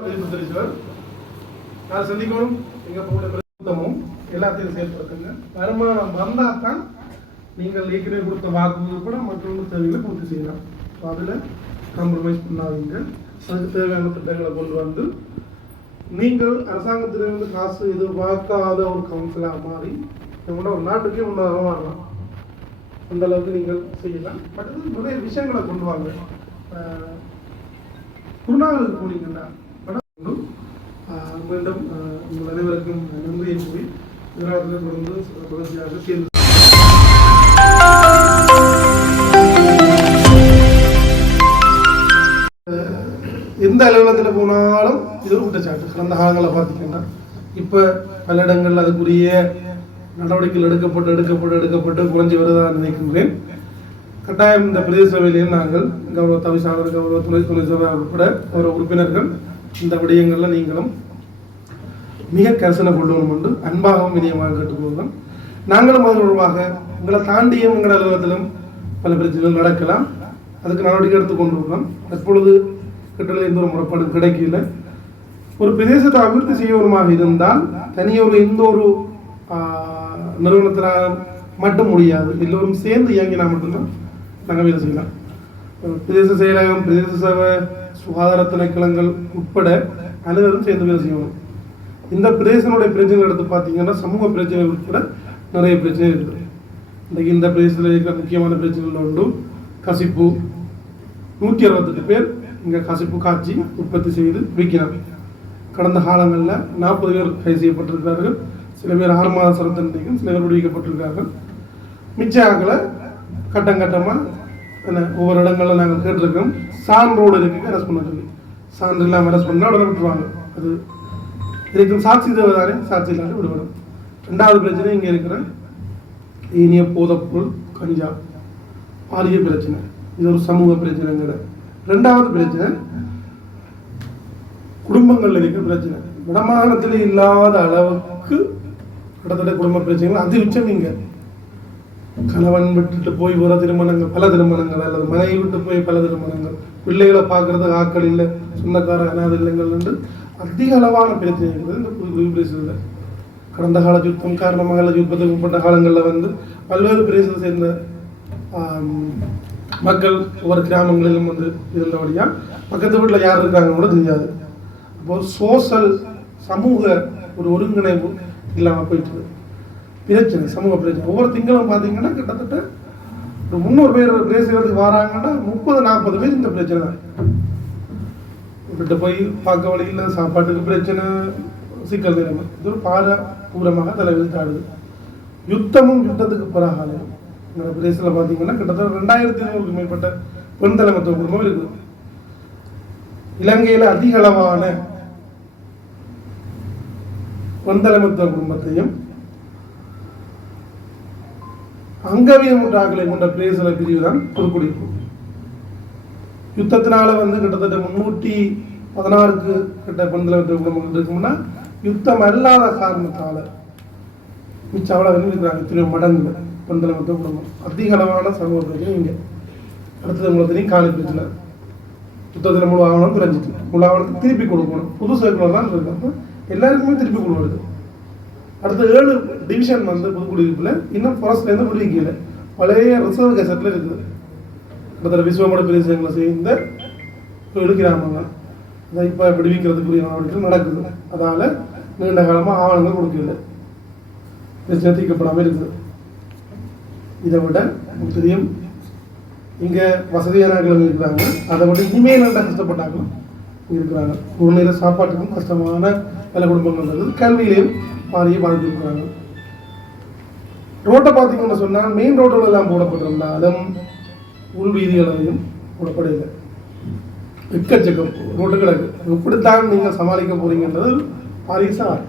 நான் சந்திக்கணும் எங்க பிரதமும் எல்லாத்தையும் செயல்படுத்துங்க. வருமானம் வந்தால் தான் நீங்கள் ஏற்கனவே கொடுத்த வாக்குறுதி கூட மற்றொரு தேவைகளை பூர்த்தி செய்யலாம். அதில் காம்ப்ரமைஸ் பண்ணாதீங்க. அதுக்கு தேவையான திட்டங்களை கொண்டு வந்து நீங்கள் அரசாங்கத்திலிருந்து காசு எதிர்பார்க்காத ஒரு கவுன்சிலாக மாறி ஒரு நாட்டுக்கே முன்னதாக வரலாம். அந்த அளவுக்கு நீங்கள் செய்யலாம். பட் அது நிறைய விஷயங்களை கொண்டு வாங்க. குருநாகலுக்கு போனீங்கன்னா மீண்டும் உங்கள் அனைவருக்கும் நன்றியை கூறி எதிராக தொடர்ந்து தொடர்ச்சியாக சேர்ந்து எந்த அலுவலகத்தில் போனாலும் இது ஒரு குற்றச்சாட்டு. கடந்த காலங்களில் பார்த்தீங்கன்னா இப்போ பல இடங்கள் அதுக்குரிய நடவடிக்கைகள் எடுக்கப்பட்டு குறைஞ்சி வருவதாக நினைக்கின்றேன். கட்டாயம் இந்த பிரதேச சபையிலேயும் நாங்கள் கௌரவ தவிசாளர், கௌரவ துணை சபை உட்பட கௌரவ உறுப்பினர்கள் இந்த விடயங்களில் நீங்களும் மிக கரிசனை கொள்ளணும் என்று அன்பாகவும் இனியமாக கேட்டுக்கொள்கிறோம். நாங்களும் அது தொடர்பாக உங்களை தாண்டியும் எங்கள் அலுவலகத்திலும் பல பிரச்சனைகள் நடக்கலாம். அதுக்கு நடவடிக்கை எடுத்து கொண்டு வரலாம். தற்பொழுது கிட்டத்தட்ட எந்த ஒரு முறைப்பாடும் கிடைக்கல. ஒரு பிரதேசத்தை அபிவிருத்தி செய்யவருமாக இருந்தால் தனியொரு எந்த ஒரு நிறுவனத்தினால் மட்டும் முடியாது. எல்லோரும் சேர்ந்து இயங்கினா மட்டும்தான் நாங்கள் வேலை செய்யலாம். பிரதேச செயலகம், பிரதேச சபை, சுகாதார திணைக்களங்கள் உட்பட அனைவரும் சேர்ந்து வேலை செய்யணும். இந்த பிரதேசனுடைய பிரச்சனைகள் எடுத்து பார்த்தீங்கன்னா சமூக பிரச்சனைகள் உட்பட நிறைய பிரச்சனை இருக்குது. இன்றைக்கு இந்த பிரதேசத்தில் இருக்கிற முக்கியமான பிரச்சனைகள் உண்டு. கசிப்பு 168 பேர் இங்கே கசிப்பு காய்ச்சி உற்பத்தி செய்து விற்கிறாங்க. கடந்த காலங்களில் 40 பேர் கைது செய்யப்பட்டிருக்கிறார்கள். சில பேர் 6 மாத சிறை தண்டனைக்கும் சில பேர் விடுவிக்கப்பட்டிருக்கிறார்கள். மிச்ச ஆக்களை கட்டம் கட்டமாக ஒவ்வொரு இடங்களில் நாங்கள் கேட்டிருக்கோம். சான்றோடு இருக்கு அரெஸ்ட் பண்ண சொல்லி, சான்று இல்லாமல் அரெஸ்ட் பண்ணால் உடனே விட்டுருவாங்க. அது இதுக்கு சாட்சி தேவைதானே, சாட்சி இல்லாமல் விடுவிடும். 2வது பிரச்சனை இங்கே இருக்கிற இனிய போதைப்பொருள், கஞ்சா பாரிய பிரச்சனை. இது ஒரு சமூக பிரச்சனைங்கிற. 2வது பிரச்சனை குடும்பங்கள் இருக்கிற பிரச்சனை. வடமாகாணத்தில் இல்லாத அளவுக்கு கிட்டத்தட்ட குடும்ப பிரச்சனைகள் அது உச்சம். இங்கே கணவன் விட்டுட்டு போய் வர திருமணங்கள், பல திருமணங்கள், அல்லது மனைவி விட்டு போய் பல திருமணங்கள், பிள்ளைகளை பார்க்கறது ஆக்கள் இல்லை, சொந்தக்கார அனாத இல்லங்கள் என்று அதிக அளவான பிரச்சனை இருக்குது இந்த புது பிரதேசத்தில். கடந்த கால யுத்தம் காரணமாக யுத்தத்துக்கு உட்பட்ட காலங்களில் பல்வேறு பிரதேசத்தை சேர்ந்த மக்கள் ஒவ்வொரு கிராமங்களிலும் இருந்தபடியாக பக்கத்து வீட்டில் யார் இருக்காங்க கூட தெரியாது. அப்போ சோசல் சமூக ஒரு ஒருங்கிணைப்பு இல்லாமல் போயிட்டு பிரச்சனை, சமூக பிரச்சனை. ஒவ்வொரு திங்களும் பார்த்தீங்கன்னா கிட்டத்தட்ட ஒரு 300 பேர் பிரதேசத்துக்கு வராங்கன்னா 30-40 பேர் இந்த பிரச்சனை தான். விட்டு போய் பார்க்க வழியில் சாப்பாட்டுக்கு பிரச்சனை, சிக்கல் நிலைமை. இது ஒரு பாரபூரமாக தலைவிரித்தாடுது. யுத்தமும் யுத்தத்துக்கு பிறகால இந்த பிரதேசத்தில் பார்த்தீங்கன்னா கிட்டத்தட்ட 2500க்கும் மேற்பட்ட பெண் தலைமத்துவ குடும்பம் இருக்குது. இலங்கையில் அதிக அளவான பெண் தலைமத்துவ குடும்பத்தையும் அங்கவீனமுற்றாக்களை கொண்ட பிரதேச பிரிவு தான் புதுக்குடியிருப்பு. யுத்தத்தினால கிட்டத்தட்ட 316க்கு கிட்ட பெண் தலைமத்துவ குடும்பங்கள் இருக்கும்னா யுத்தம் அல்லாத காரணத்தால மிச்சவளை இருக்கிறாங்க. 3 மடங்கு பெண் தலைமத்துவ குடும்பம். அதிக அளவான சமூக பிரச்சனை இங்கே. அடுத்தது உங்களுக்கு காணி பிரச்சனை. யுத்தத்தில் முழு ஆவணம் குறைஞ்சிட்டு முழு ஆவணத்துக்கு திருப்பி கொடுக்கணும். புது சர்க்குலர் தான் இருக்காங்க, எல்லாருக்குமே திருப்பி கொடுக்குறது. அடுத்த 7 டிவிஷன் புதுக்குடியிருப்பில் இன்னும் ஃபாரஸ்ட்லேருந்து விடுவிக்கல. பழைய ரிசர்வ் கெசட்டில் இருக்குது. கிட்டத்தட்ட விஸ்வமட பிரதேசங்களை சேர்ந்த 7 கிராமங்கள் அதை இப்போ விடுவிக்கிறதுக்குரிய நடவடிக்கைகள் நடக்குது. அதால் நீண்ட காலமாக ஆவணங்கள் கொடுக்கல, பிரச்சனை தீர்க்கப்படாமல் இருக்குது. இதை விட தெரியும் இங்கே வசதியானவர்களும் இருக்கிறாங்க. அதை விட இனிமேல் நல்லா கஷ்டப்பட்டாங்களும் இருக்கிறாங்க. ஒரு நேர சாப்பாட்டுக்கும் கஷ்டமான பல குடும்பங்கள் இருக்குது. கல்வியிலையும் பாரிய பாதித்திருக்கிறாங்க. ரோட்டை பார்த்தீங்கன்னு சொன்னால் மெயின் ரோட்டில் எல்லாம் போடப்பட்டிருந்தாலும் உள் வீதிகளையும் போடப்படலை. எக்கச்சக்கம் ரோட்டு கிடக்கு. எப்படித்தான் நீங்கள் சமாளிக்க போறீங்கன்றது பாரிய சவால்.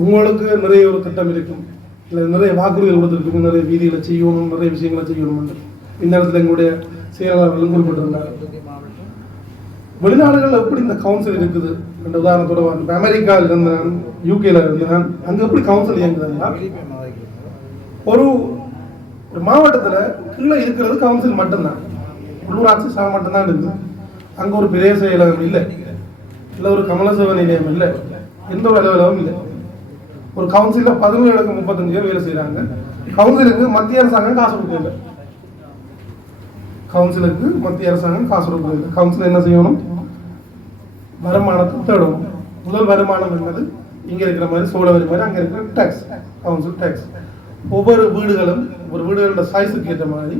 உங்களுக்கு நிறைய ஒரு திட்டம் இருக்கும், இல்லை நிறைய வாக்குறுதிகள் கொடுத்துருக்குங்க, நிறைய வீதிகளை செய்யணும், நிறைய விஷயங்களை செய்யணும். இந்த இடத்துல எங்களுடைய செயலாளர்களும் குறிப்பிட்டிருந்தாங்க. வெளிநாடுகளில் எப்படி இந்த கவுன்சில் இருக்குது என்ற உதாரணத்தோட இப்போ அமெரிக்காவில் இருந்தேன், யூகேல இருந்தேன். அங்கே எப்படி கவுன்சில் இயங்குதுன்னா ஒரு மாவட்டத்தில் கீழே இருக்கிறது கவுன்சில் மட்டும்தான், உள்ளூராட்சி சபை மட்டும்தான் இருக்குது. அங்கே ஒரு பிரதேச செயலகம் இல்லை, இல்லை ஒரு கமலசேவ நிலையம் இல்லை, எந்த ஒரு அலுவலகம் இல்லை. ஒரு கவுன்சிலில் 17-35 பேர் வேலை செய்கிறாங்க. கவுன்சிலுக்கு மத்திய அரசாங்கம் காசு கொடுக்கல. கவுன்சிலுக்கு மத்திய அரசாங்கம் காசு கொடுக்கல. கவுன்சில் என்ன செய்யணும்? வருமானத்தை தேடணும். முதல் வருமானம் என்பது இங்கே இருக்கிற மாதிரி சோழ வரி மாதிரி அங்கே இருக்கிற டேக்ஸ், கவுன்சில் டேக்ஸ். ஒவ்வொரு வீடுகளும் ஒரு வீடுகளோட சைஸுக்கு ஏற்ற மாதிரி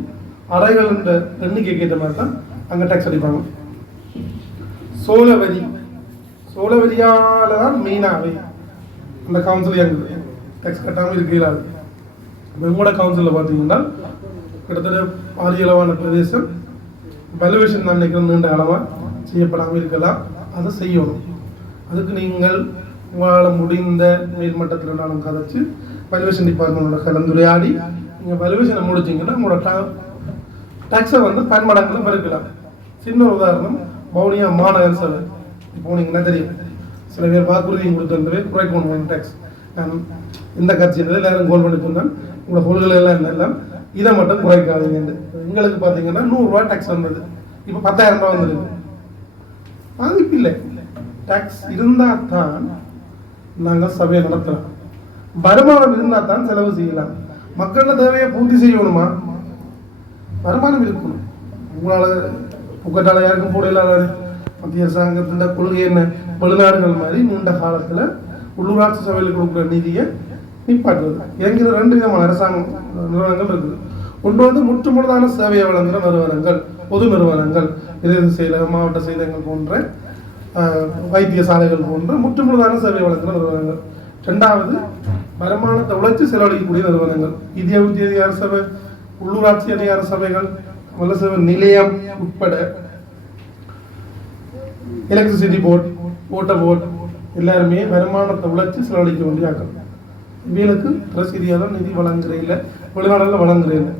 அறைகளோட எண்ணிக்கைக்கு ஏற்ற மாதிரி தான் அங்கே டேக்ஸ் அடிப்பாங்க. சோழ வரியால் தான் மெயினாகவே அந்த கவுன்சில் எங்களுக்கு டேக்ஸ் கட்டாமல் இருக்கிறாரு. உங்களோட கவுன்சிலில் பார்த்தீங்கன்னா கிட்டத்தட்ட பாரியளவான பிரதேசம் வேல்யூவேஷன் நான் நினைக்கிற நீண்ட காலமாக செய்யப்படாமல் இருக்கலாம். அதை செய்யணும். அதுக்கு நீங்கள் உங்களால் முடிந்த மேல்மட்டத்தில் நானும் கதைச்சு வேல்யூவேஷன் டிபார்ட்மெண்ட்டோட கலந்துரையாடி நீங்கள் வேல்யூவேஷனை முடிச்சிங்கன்னா உங்களோட டேக்ஸை வந்து பயன்பாடுகளை பெருக்கலாம். சின்ன ஒரு உதாரணம், பவுனியா மாநகர சபை போனீங்கன்னா தெரியும். சில பேர் வாக்குறுதியும் கொடுத்துருந்தவே குறைக்கணும் டேக்ஸ். நான் இந்த கட்சியில் எல்லாரும் கோல் பண்ணி சொன்னால் உங்களோட பொருள்கள் எல்லாம் எல்லாம் இதை மட்டும் குறைக்காதீங்க. எங்களுக்கு பார்த்தீங்கன்னா 100 ரூபா டேக்ஸ் வந்தது, இப்போ 10,000 ரூபா வந்துருக்கு. பாதிப்பு இல்லை. டேக்ஸ் இருந்தால் தான் நாங்கள் சபையை நடத்தலாம். வருமானம் இருந்தால் தான் செலவு செய்யலாம். மக்களோட தேவையை பூர்த்தி செய்யணுமா? வருமானம் இருக்கணும். உங்களால் புக்கட்டால் யாருக்கும் போட இல்லாத மத்திய அரசாங்கத்தின் கொள்கை என்ன? வெளிநாடுகள் மாதிரி நீண்ட காலத்தில் உள்ளூராட்சி சபையில் கொடுக்குற நிதியை நிப்பாட்டுறது. என்கிற 2 விதமான அரசாங்க நிறுவனங்கள் இருக்குது. ஒன்று வந்து முற்றுமுழுதான சேவையை வழங்குகிற நிறுவனங்கள், பொது நிறுவனங்கள், பிரதேச செயலகம், மாவட்ட செயலகங்கள் போன்ற வைத்தியசாலைகள் போன்ற முற்றுமுழுதான சேவை வழங்குகிற நிறுவனங்கள். 2வது வருமானத்தை உழைச்சி செலவழிக்கக்கூடிய நிறுவனங்கள், இந்திய அதிகார சபை, உள்ளூராட்சி அதிகார சபைகள், வல்லசேவை நிலையம் உட்பட எலக்ட்ரிசிட்டி போர்டு, வாட்டர் போர்டு எல்லாருமே வருமானத்தை உழைச்சி செலவழிக்க வேண்டிய ஆக்கள். இவங்களுக்கு ரசீதியாக நிதி வழங்குற இல்லை, வெளிநாடுகளில் வழங்குற இல்லை.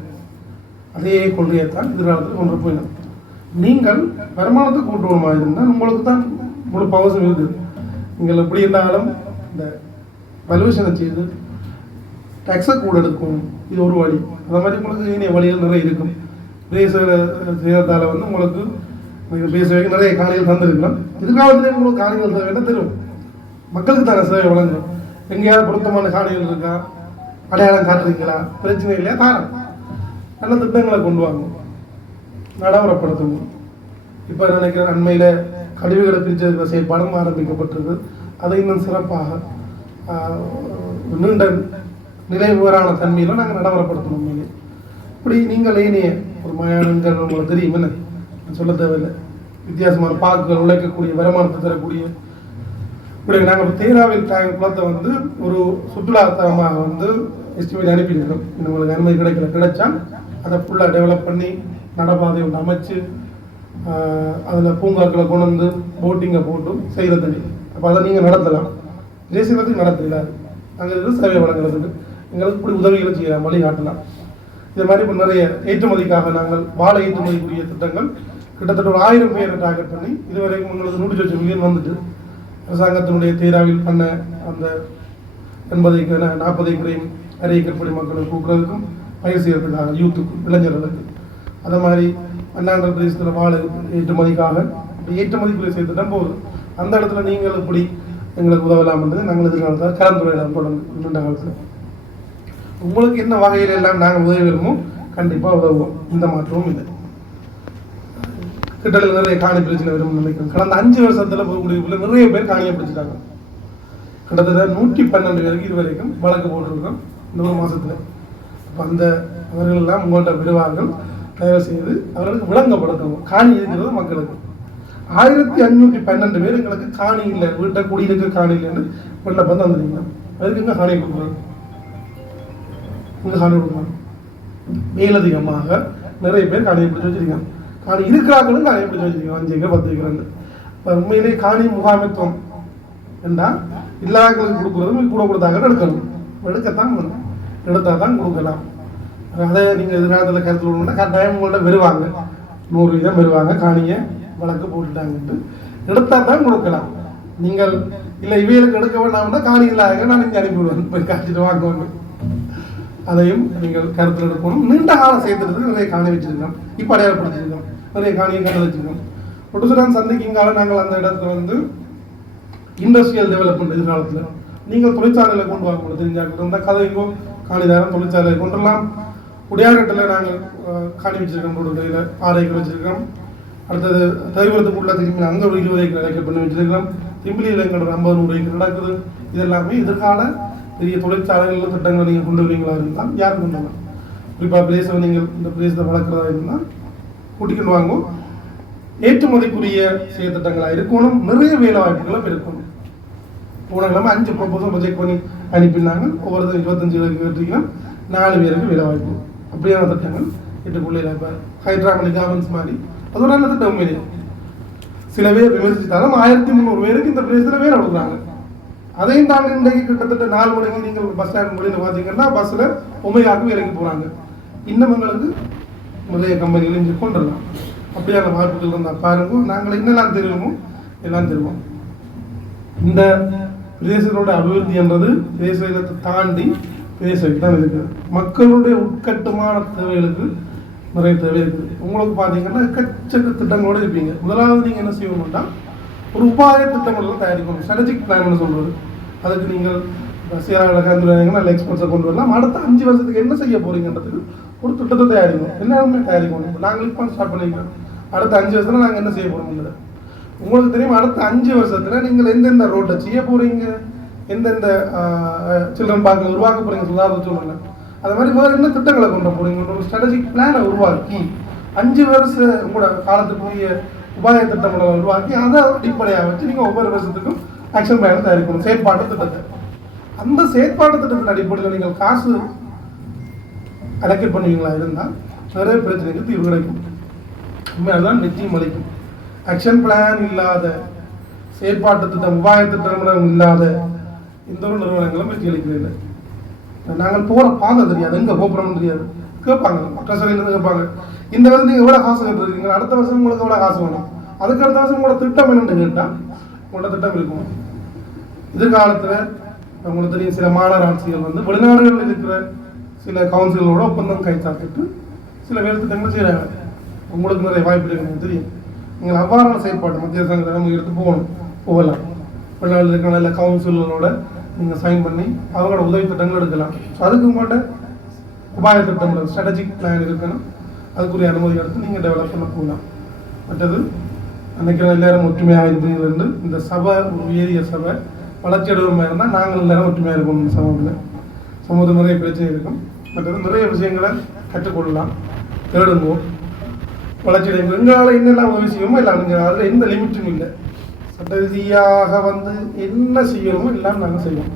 அதே கொள்கையைத்தான் எதிர்காலத்தில் கொண்டு போயிடும். நீங்கள் வருமானத்தை கூட்டுவோமா இருந்தால் உங்களுக்கு தான் முழு பவசம் இருக்குது. நீங்கள் எப்படி இருந்தாலும் இந்த வலுவேஷனை செய்து டேக்ஸை கூட எடுக்கும், இது ஒரு வழி. அந்த மாதிரி உங்களுக்கு இனிய வழிகள் நிறைய இருக்கும். செய்யறதால வந்து உங்களுக்கு பேச நிறைய காணிகள் தந்திருக்கலாம். எதிர்காலத்திலே உங்களுக்கு காணிகள் தேவைன்னா தெரியும். மக்களுக்கு தானே சேவை வழங்கணும். எங்கேயாவது பொருத்தமான காணிகள் இருக்கா, அடையாளம் காட்டுறீங்களா, பிரச்சனை இல்லையா, தாரம் நல்ல திட்டங்களை கொண்டு வாங்க, நடைமுறைப்படுத்தணும். இப்போ நினைக்கிறேன் அண்மையில் கழிவுகளை பிரிச்ச செயற்பாடும் ஆரம்பிக்கப்பட்டிருக்கு. அதை இன்னும் சிறப்பாக நீண்ட நிறைவேறான தன்மையில் நாங்கள் நடைமுறைப்படுத்தணும். இப்படி நீங்கள் ஏனைய ஒரு மயானங்கள் உங்களுக்கு தெரியும், என்ன சொல்ல தேவையில்லை. வித்தியாசமான பாக்குகள் உழைக்கக்கூடிய வருமானத்தை தரக்கூடிய இப்படி நாங்கள் தேராவில் குளத்தை வந்து ஒரு சுற்றுலாத்தலமாக வந்து எஸ்டிமேட் அனுப்பியிருக்கிறோம். உங்களுக்கு அனுமதி கிடைச்சா அதை ஃபுல்லாக டெவலப் பண்ணி நடப்பாதை ஒன்று அமைச்சு அதில் பூங்காக்களை கொண்டு வந்து போட்டிங்கை போட்டு செய்கிறது. அப்போ அதை நீங்கள் நடத்தலாம். தேசியத்துக்கு நடத்தல, அங்கே இருந்து சேவை வழங்குறதுக்கு எங்களுக்கு இப்படி உதவிகளை செய்யலாம், வழிகாட்டலாம். இது மாதிரி இப்போ நிறைய ஏற்றுமதிக்காக நாங்கள் வாழை ஏற்றுமதிக்குரிய திட்டங்கள் கிட்டத்தட்ட ஒரு 1000 பேரை டார்கெட் பண்ணி இதுவரைக்கும் உங்களுக்கு 100 மில்லியன் வந்துட்டு அரசாங்கத்தினுடைய தேராவில் பண்ண அந்த 80 ஏக்கர் 40 ஏக்கரையும் அரை ஏக்கர் படி மக்களுக்கு கொடுக்குறதுக்கும் பயிர் செய்யறதுக்காக யூத்துக்கும் இளைஞர்களுக்கு. அதே மாதிரி அண்ணாண்ட பிரதேசத்தில் வாழை ஏற்றுமதிக்காக ஏற்றுமதிக்குரிய செய்துதான் போகுது. அந்த இடத்துல நீங்கள் இப்படி எங்களுக்கு உதவலாம் என்று நாங்கள் எதிர்காலத்தில் கலந்துரையிடம் தொடர்ந்து நீண்ட காலத்தில் உங்களுக்கு என்ன வகையில் எல்லாம் நாங்கள் உதவி வேணுமோ கண்டிப்பாக உதவுவோம். இந்த மாற்றமும் இல்லை. கிட்டத்தட்ட நிறைய காணி பிரச்சனை வரும் நினைக்கிறேன். கடந்த 5 வருஷத்துல போகக்கூடிய நிறைய பேர் காணியை பிடிச்சிட்டாங்க. கிட்டத்தட்ட 112 பேருக்கு இதுவரைக்கும் வழக்கு போட்டிருக்கோம் இந்த ஒரு மாசத்துல. அப்போ அந்த அவர்கள் எல்லாம் உங்கள்கிட்ட விடுவார்கள். தயவு செய்து அவர்களுக்கு விளங்கப்படுத்தணும் காணி இருக்கிறது மக்களுக்கு. 1512 பேர் எங்களுக்கு காணி இல்லை, வீட்டை குடியிருக்க காணி இல்லைன்னு விண்ணப்பம் தந்துருக்கீங்க. அதுக்கு இங்கே காணி கொடுக்குறாங்க, இங்கே காணி கொடுக்குறாங்க. மேலதிகமாக நிறைய பேர் காணியை பிடிச்சி வச்சிருக்காங்க. காணி இருக்கிறாங்களும் காணியை பிடிச்சி வச்சிருக்காங்க 5 ஏக்கர் 10 ஏக்கர். இப்போ உண்மையிலே காணி முகாமைத்துவம் என்றால் இல்லாதவங்களுக்கு கொடுக்குறதும் கூட கொடுத்தாங்கன்னு எடுக்கணும். எடுக்கத்தான் வேணும், எடுத்தால் தான் கொடுக்கலாம். அதை நீங்கள் எதிர்காலத்தில் கருத்தில் விடணும்னா கட்டாயம் உங்கள்கிட்ட வருவாங்க, 100 வீதம் வருவாங்க. காணியை வழக்கு போட்டுட்டாங்கன்ட்டு எடுத்தால் தான் கொடுக்கலாம். நீங்கள் இல்லை இவைகளுக்கு எடுக்க வேண்டாம்னா காணி இல்லாத நான் இங்கே அனுப்பிவிடுவேன், போய் காட்டிட்டு வாங்குவாங்க. அதையும் நீங்கள் கருத்தில் எடுக்கணும். நீண்ட காலம் சேர்த்துறதுக்கு நிறைய காணி வச்சிருக்கோம், இப்போ அடையாளப்படுத்திருக்கோம், நிறைய காணியை கண்டு வச்சிருக்கோம். பொட்டுசுரான் சந்தைக்கு இங்கால நாங்கள் அந்த இடத்துல வந்து இண்டஸ்ட்ரியல் டெவலப்மெண்ட் எதிர்காலத்தில் நீங்கள் தொழிற்சாலைகளை கொண்டு வாங்க தெரிஞ்சாக்கிட்டு இருந்தால் கதைக்கோ காணிதாரம் தொழிற்சாலையை கொண்டுலாம். உடையாரட்டில் நாங்கள் காணி வச்சிருக்கோம், ரோடுகளில் 6 ஏக்கர் வச்சிருக்கோம். அடுத்தது தைவரத்துக்குள்ள திரும்பி அங்கே ஒரு 20 ஏக்கர் அழைக்க பண்ணி வச்சிருக்கிறோம். திம்பிலியில் எங்களோட 50-100 ஏக்கர் நடக்குது. இதெல்லாமே எதிர்கால பெரிய தொழிற்சாலைகள் திட்டங்களை நீங்கள் கொண்டு வரீங்களா இருந்தால் யாரும் கொண்டு வரலாம். குறிப்பாக பிரதேசம் நீங்கள் இந்த பிரதேசத்தை வளர்க்குறதா இருந்தால் கூட்டிக்கிட்டு வாங்கும். ஏற்றுமதிக்குரிய செயற்திட்டங்களாக இருக்கணும். நிறைய வேலை வாய்ப்புகளை பெருக்கணும். போன கிழமை 5 ப்ரொபோசல் ப்ரொஜெக்ட் பண்ணி அனுப்பினாங்க. ஒவ்வொருத்தரும் 25 பேருக்கு கேட்டிருக்கீங்கன்னா 4 பேருக்கு வேலை வாய்ப்பு. அப்படியான திட்டங்கள் வீட்டுக்குள்ளே இப்போ ஹைட்ராமணி கார்மெண்ட்ஸ் மாதிரி அது ஒரு நல்ல திட்டம். உண்மையிலே சில பேர் விமர்சித்தாலும் 1300 பேருக்கு இந்த பிரதேசத்தில் வேலை கொடுக்குறாங்க. அதையும் தாண்டி இன்றைக்கு கிட்டத்தட்ட 4 மணிக்கு நீங்கள் பஸ் ஸ்டாண்ட் மொழியில் பார்த்தீங்கன்னா பஸ்ஸில் ஒமையாவுக்கு வேலைக்கு போகிறாங்க. இன்னும் எங்களுக்கு நிறைய கம்பெனிகள் இங்கே கொண்டு வரலாம். அப்படியான வாய்ப்புகள் இருந்தால் பாருங்க. நாங்கள் என்னெல்லாம் தெரியுமோ எல்லாம் தெரியும். இந்த பிரதேசத்தோட அபிவிருத்தி என்றது பிரதேசத்தை தாண்டி பிரதேசத்துக்கு தான் இருக்குது. மக்களுடைய உட்கட்டுமான தேவைகளுக்கு நிறைய தேவை இருக்குது. உங்களுக்கு பார்த்தீங்கன்னா எக்கச்சக்க திட்டங்களோடு இருப்பீங்க. முதலாவது நீங்கள் என்ன செய்யணும்னா ஒரு உபாய திட்டங்களெல்லாம் தயாரிக்கணும். ஸ்ட்ராட்டஜிக் பிளான் சொல்கிறது. அதுக்கு நீங்கள் சீராக கலந்துருவாங்கன்னா நல்ல எக்ஸ்பர்ட்ஸை கொண்டு வரலாம். அடுத்த 5 வருஷத்துக்கு என்ன செய்ய போகிறீங்கன்றதுக்கு ஒரு திட்டத்தை தயாரிக்கணும். எல்லாருமே தயாரிக்கணும். நாங்கள் இப்போ ஸ்டார்ட் பண்ணிக்கிறோம். அடுத்த 5 வருஷத்தில் நாங்கள் என்ன செய்ய போகிறோம்ங்கிறது உங்களுக்கு தெரியும். அடுத்த 5 வருஷத்தில் நீங்கள் எந்தெந்த ரோட்டை செய்ய போகிறீங்க, எந்தெந்த சில்ட்ரன் பார்க்க உருவாக்க போகிறீங்க, சுதாரண சொல்லுங்க. அது மாதிரி வேறு என்ன திட்டங்களை கொண்டு போகிறீங்க ஒரு ஸ்ட்ராட்டஜிக் பிளானை உருவாக்கி 5 வருஷம் உங்களோட காலத்துக்குரிய உபாய திட்டங்களை உருவாக்கி அதை அடிப்படையாக வச்சு நீங்கள் ஒவ்வொரு வருஷத்துக்கும் ஆக்ஷன் பிளானை தயாரிக்கணும். செயற்பாட்டு திட்டத்தை அந்த செயற்பாட்டு திட்டத்தின் அடிப்படையில் நீங்கள் காசு அலோகேட் பண்ணுவீங்களா இருந்தால் நிறைய பிரச்சனைக்கு தீர்வு கிடைக்கும். அதுதான் நிச்சயம் அளிக்கும். ஆக்ஷன் பிளான் இல்லாத செயற்பாட்டு திட்டம் உபாய திட்டம் இல்லாத எந்த ஒரு நிறுவனங்களும் வெற்றி அளிக்கிறது. நாங்கள் போகிற பாதை தெரியாது, எங்கே போகிறோம்னு தெரியாது. கேட்பாங்க ட்ரெஷரியிலேருந்து கேட்பாங்க, இந்த வருஷம் நீங்கள் எவ்வளோ காசு கட்டுறீங்க, அடுத்த வருஷம் உங்களுக்கு எவ்வளோ காசு வேணும், அதுக்கு அடுத்த வருஷம் உங்களோட திட்டம் என்னென்னு கேட்டால் உங்களோட திட்டம் இருக்கும். எதிர்காலத்தில் உங்களுக்கு தெரியும் சில மாநகர ஆட்சிகள் வந்து வெளிநாடுகளில் இருக்கிற சில கவுன்சிலோட ஒப்பந்தம் கைச்சாத்திட்டு சில வேலை திட்டங்களை செய்கிறாங்க. உங்களுக்கு நிறைய வாய்ப்பு இருக்குன்னு தெரியும். நீங்கள் அவ்வாறான செயற்பாடு மத்திய அரசாங்கத்தை நம்ம எடுத்து போகலாம். வெளிநாட்டில் இருக்கிற நல்ல கவுன்சிலோட நீங்கள் சைன் பண்ணி அவங்களோட உதவி திட்டங்கள் எடுக்கலாம். ஸோ அதுக்கு உங்கள்கிட்ட உபாய திட்டம் ஸ்ட்ராட்டஜிக் பிளான் இருக்கணும். அதுக்குரிய அனுமதி எடுத்து நீங்கள் டெவலப் பண்ண போகலாம். மற்றது அன்றைக்கி எல்லாரும் ஒற்றுமையாக இருப்பீங்க. இந்த சபை ஒரு உயரிய சபை வளர்ச்சி அடைவமாக இருந்தால் நாங்கள் எல்லாரும் ஒற்றுமையாக இருக்கணும். இந்த சமூகத்தில் நிறைய பிரச்சனை இருக்கும். மற்றது நிறைய விஷயங்களை கற்றுக்கொள்ளலாம், தேடுங்கோ, வளர்ச்சி அடைங்க. எங்களால் என்னெல்லாம் உதவி செய்யணுமோ எல்லாம் நீங்கள் அதில் எந்த லிமிட்டும் இல்லை. சட்ட ரீதியாக வந்து என்ன செய்யணுமோ எல்லாம் நாங்கள் செய்வோம்.